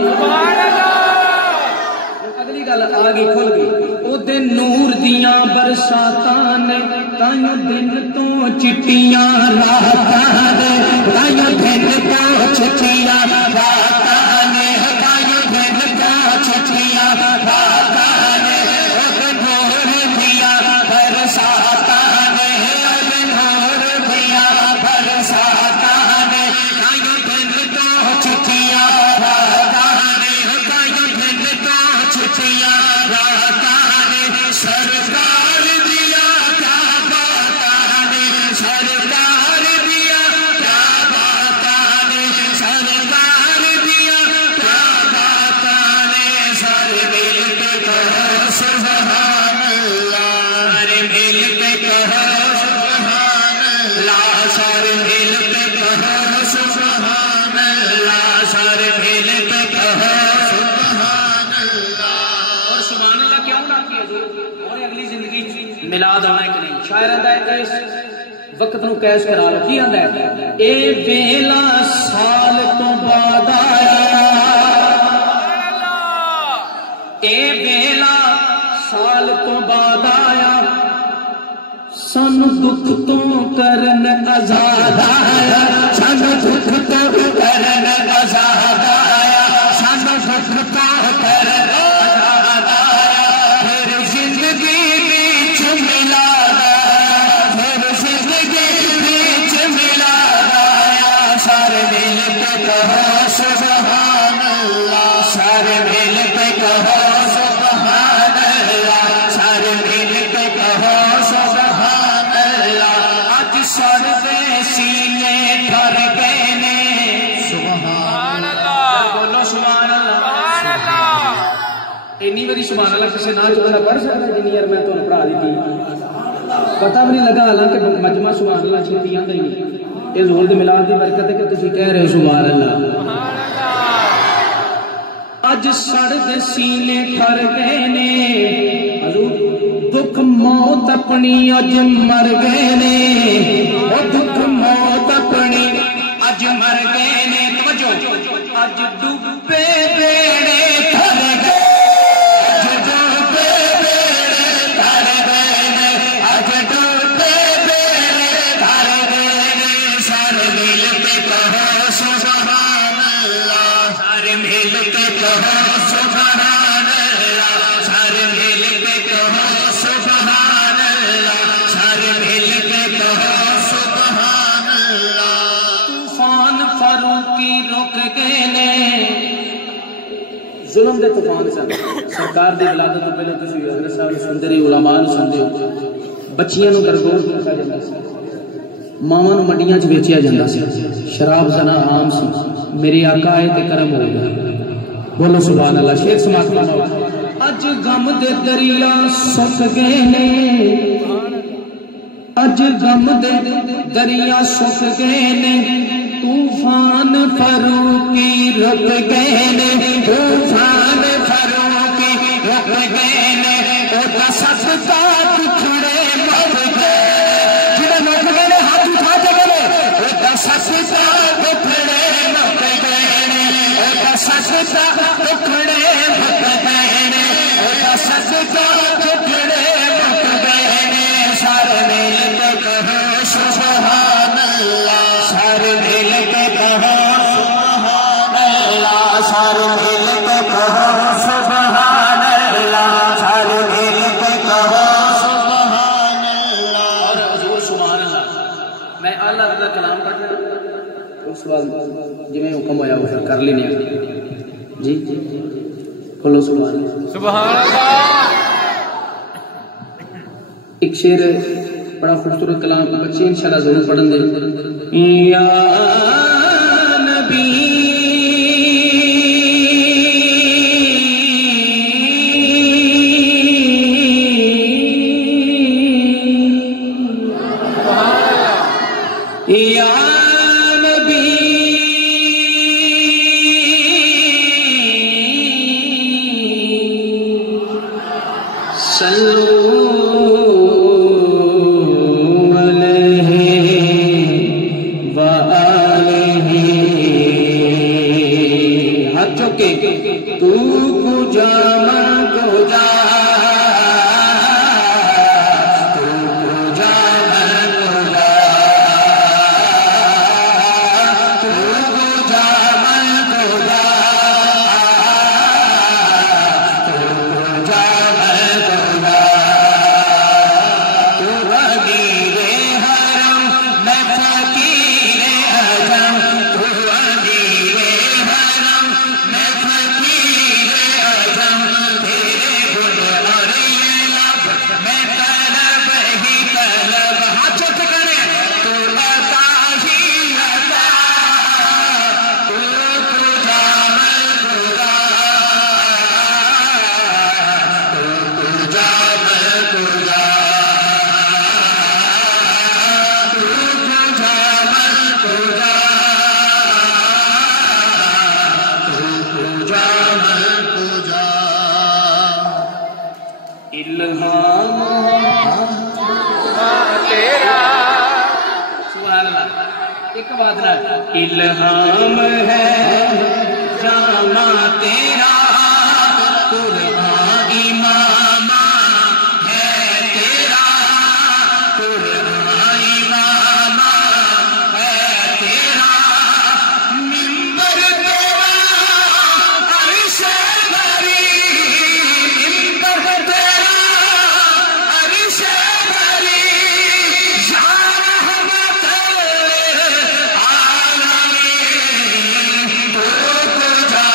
سبحان اللہ اگلی گل گل آ گئی کھل گئی او دے نور دیاں برساتاں نے تائیں دن تو چٹیاں راتاں نے تائیں دن تو چٹیاں راتاں نے تائیں دن تو چٹیاں راتاں نے او دے نور دیاں برساتاں نے او دے نور دیاں برساتاں نے تائیں دن تو چٹیاں راتاں نے تائیں دن تو چٹیاں راتاں نے سرکار دیا کیا باتاں نے سرکار دیا کیا باتاں نے سرکار دیا کیا باتاں نے سر مل کے کہو سبحان اللہ سر مل کے کہو سبحان اللہ سر مل کے کہو سبحان اللہ سر مل کے کہو سبحان اللہ اور سبحان اللہ کیا ہونا ہے اور اگلی زندگی میلاد آنا ہے کہ نہیں شاعر آندا ہے اس وقت نو کیس کرا لو کی آندا ہے اے ویلا سال تو بعد آیا اے ویلا سال تو بعد آیا سن دکھ تو کرن آزاد آیا سن دکھ تو کرن آزاد آیا سن دکھ تو کرن آزاد آیا پھر زندگی بیچ ملا پھر زندگی بیچ ملا آیا سارے مل کے کہو سبحان اللہ سارے مل کے کہو سبحان اللہ سارے مل کے کہو سبحان اللہ اج سڑتے سینے ٹھر گئے نے سبحان اللہ بولو سبحان اللہ اینی واری سبحان اللہ کسی نہ چاہتا پڑھ سکتا جنی یار میں تو پڑھا دیتی پتہ بھی نہیں لگا حالانکہ مجمع سبحان اللہ چھتی آندا ہی نہیں یہ زور دے میلاد دی برکت ہے کہ تسی کہہ رہے ہو سبحان اللہ اج سڑتے سینے ٹھر گئے نے حضور دکھ موت اپنی اج مر گئے نے او دکھ موت اپنی اج مر گئے نے توجہ اج ڈوبے بیڑے تھر گئے اج ڈوبے بیڑے تھر گئے نے اج ڈوبے بیڑے تھر گئے نے سارے مل کے کہو سبحان اللہ سارے مل کے کہو سبحان اللہ سارے مل کے کہو سبحان اللہ سارے مل کے کہو سبحان اللہ طوفان فاروقی رک گئے نے ظلم دے طوفان سن سرکار دی ولادت تو پہلے تسی حضرت صاحب نوں سنتے رہے علماء نوں سنتے ہو بچیاں نوں درگور کیتا جاندا سی ماواں نوں منڈیاں وچ بیچیا جاندا سی شراب زنا عام سی میرے آقا آئے تے کرم ہو گیا بولو سبحان اللہ شیر سماعت فرماؤ اج غم دے دریا سک گئے نے اج غم دے دریا سک گئے نے طوفان فاروقی رک گئے نے طوفان فاروقی رک گئے نے او تصدقہ ٹکڑے مر گئے جڑے مر گئے نے ہاتھ اٹھا کے بولے او تصدقہ ٹکڑے مر گئے نے او تصدقہ ٹکڑے مر گئے نے او تصدقہ ٹکڑے مر گئے نے سارے مل کے کہو سبحان اللہ سارے مل کے کہو سبحان اللہ سارے مل کے کہو سبحان اللہ سارے مل کے کہو سبحان اللہ اور حضور سبحان اللہ میں اعلیٰ رضا کلام پڑھ رہا اس بعد جی میں حکم ہویا وہ پھر کر لینے جی کھولو سبحان اللہ سبحان اللہ ایک شعر بڑا خوبصورت کلام بچے انشاءاللہ ضرور پڑھیں گے یا نبی یا نبی تو ایک بات نہ الہام ہے جامع تیرا قرآن امام ہے تیرا قرآن امام ہے تیرا منبر تیرا عرش بری منبر تیرا عرش بری یا رحمت العالمین تو کجا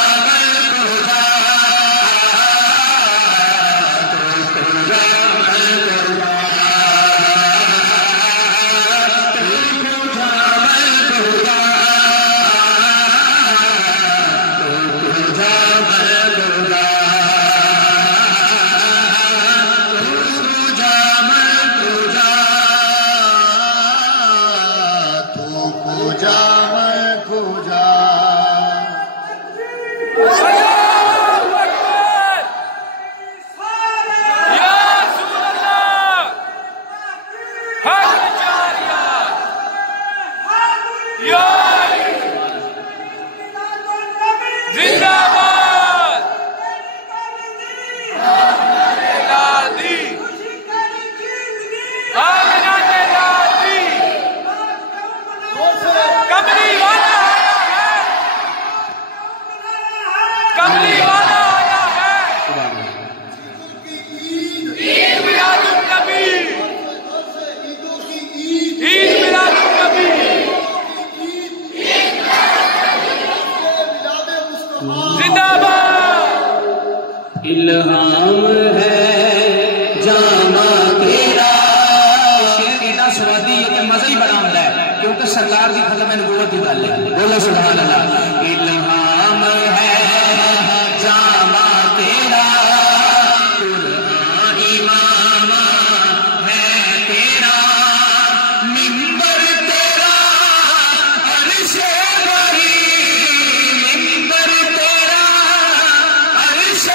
الہام ہے جامع تیرا شیر ایڈا سوادی ہے کہ مزہ ہی بڑا ہوتا ہے کیونکہ سرکار کی ختم نبوت کی گل ہے بولو سبحان اللہ الہام ہے جامع تیرا قرآن امام ہے تیرا منبر تیرا عرش بری منبر تیرا عرش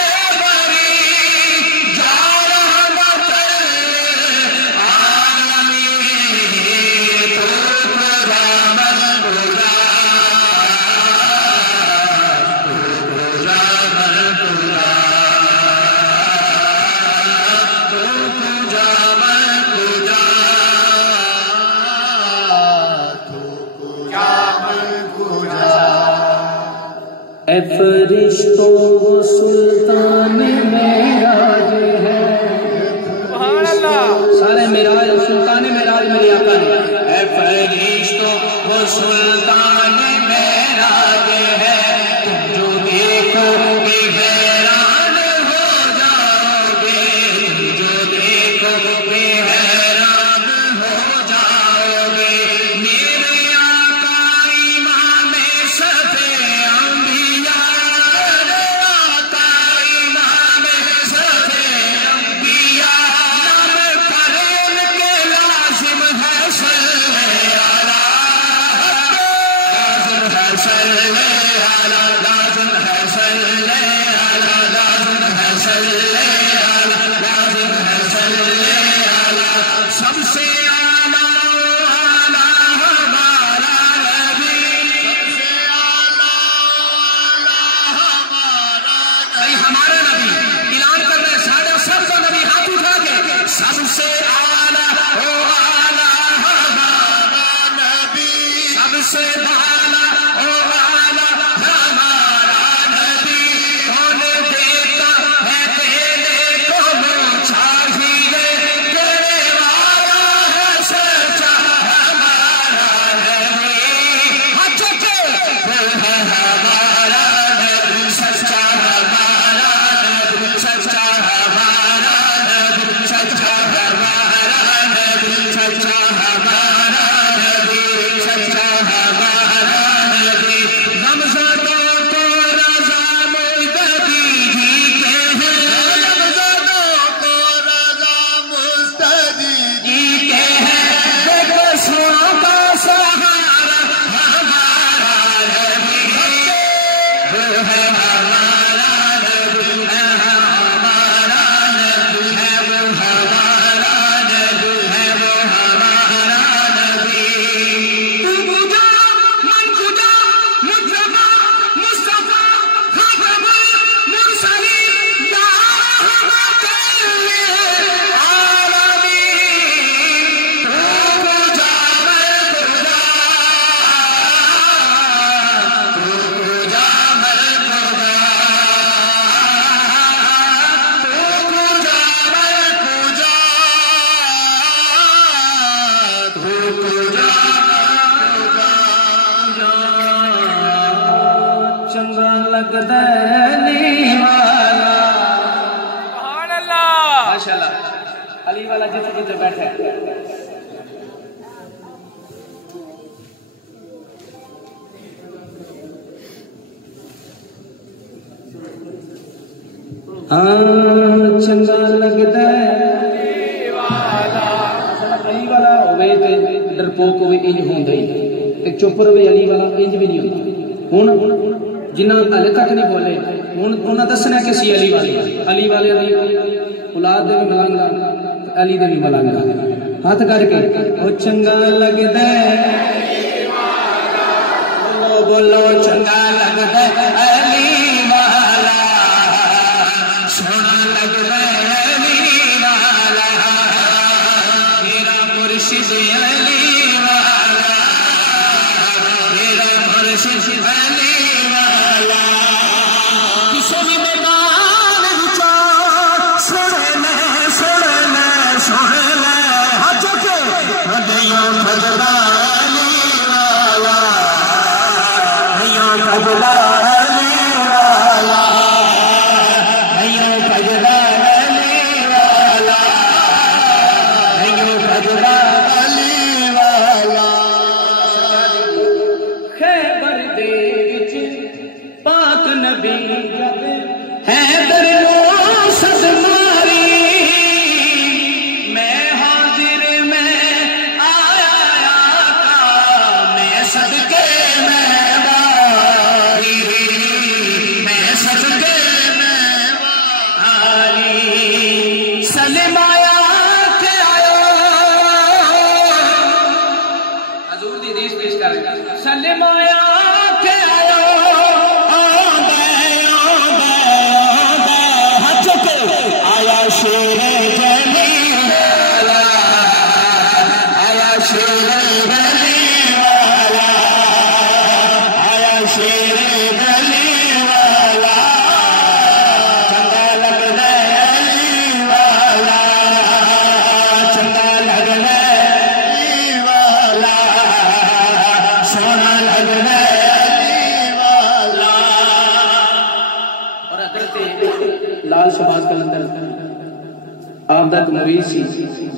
اے فرشتوں وہ سلطان معراج ہے سبحان اللہ سارے معراج سلطان معراج میرے آقا نے اے فرشتوں وہ سلطان معراج ہے تم جو دیکھو گے حیران ہو جاؤ گے تم جو دیکھو گے حیران ہو جاؤ گے میرے آقا امام صفے ہمارا والا جس جدھر بیٹھا ہے چنگا لگتا ہے علی والا ہوئے تے ڈرپوک ہوئے انج ہوندا ہی تے چپ رہے علی والا انج بھی نہیں ہوندا ہن جنہاں ہلے تک نہیں بولے ہن انہاں دسنا کہ سی علی والے دی اولاد دے ملنگا علی دے بھی ملنگا ہاتھ کر کے او چنگا لگدا ہے علی والا بولو چنگا لگدا ہے علی والا سونا لگدا ہے علی والا میرا مرشد علی والا میرا مرشد علی والا کسے بھی میدان وچ سن لے حج کے ہڈیاں بجدا علی والا ہڈیاں بجدا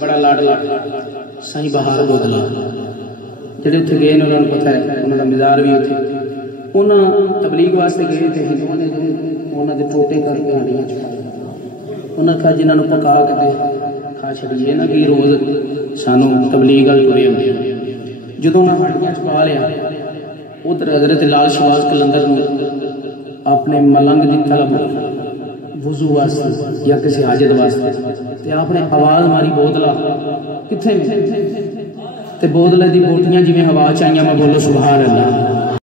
بڑا لاڈلا سائیں بہار بودلا جڑے اتنے گئے انہوں نے پتا ہے انہوں کا مزار بھی اتنے انہوں تبلیغ واسطے گئے تھے ہندوؤں نے انہوں نے ٹوٹے کر کے آنیاں چکا انہوں نے کہا جنہوں نے پکا کے کھا چھڑیے نا کہ روز سانو تبلیغ وال ٹرے ہوئے جدوں انہوں نے ہڈیاں چکا لیا ادھر حضرت لال شہباز قلندر نے اپنے ملنگ دی طلب وضو واسطے یا کسی حاجت واسطے تے آپ نے آواز ماری بودلا کتھے میں تے بودلے دی بوٹیاں جی میں ہوا چاہیے میں بولو سبحان اللہ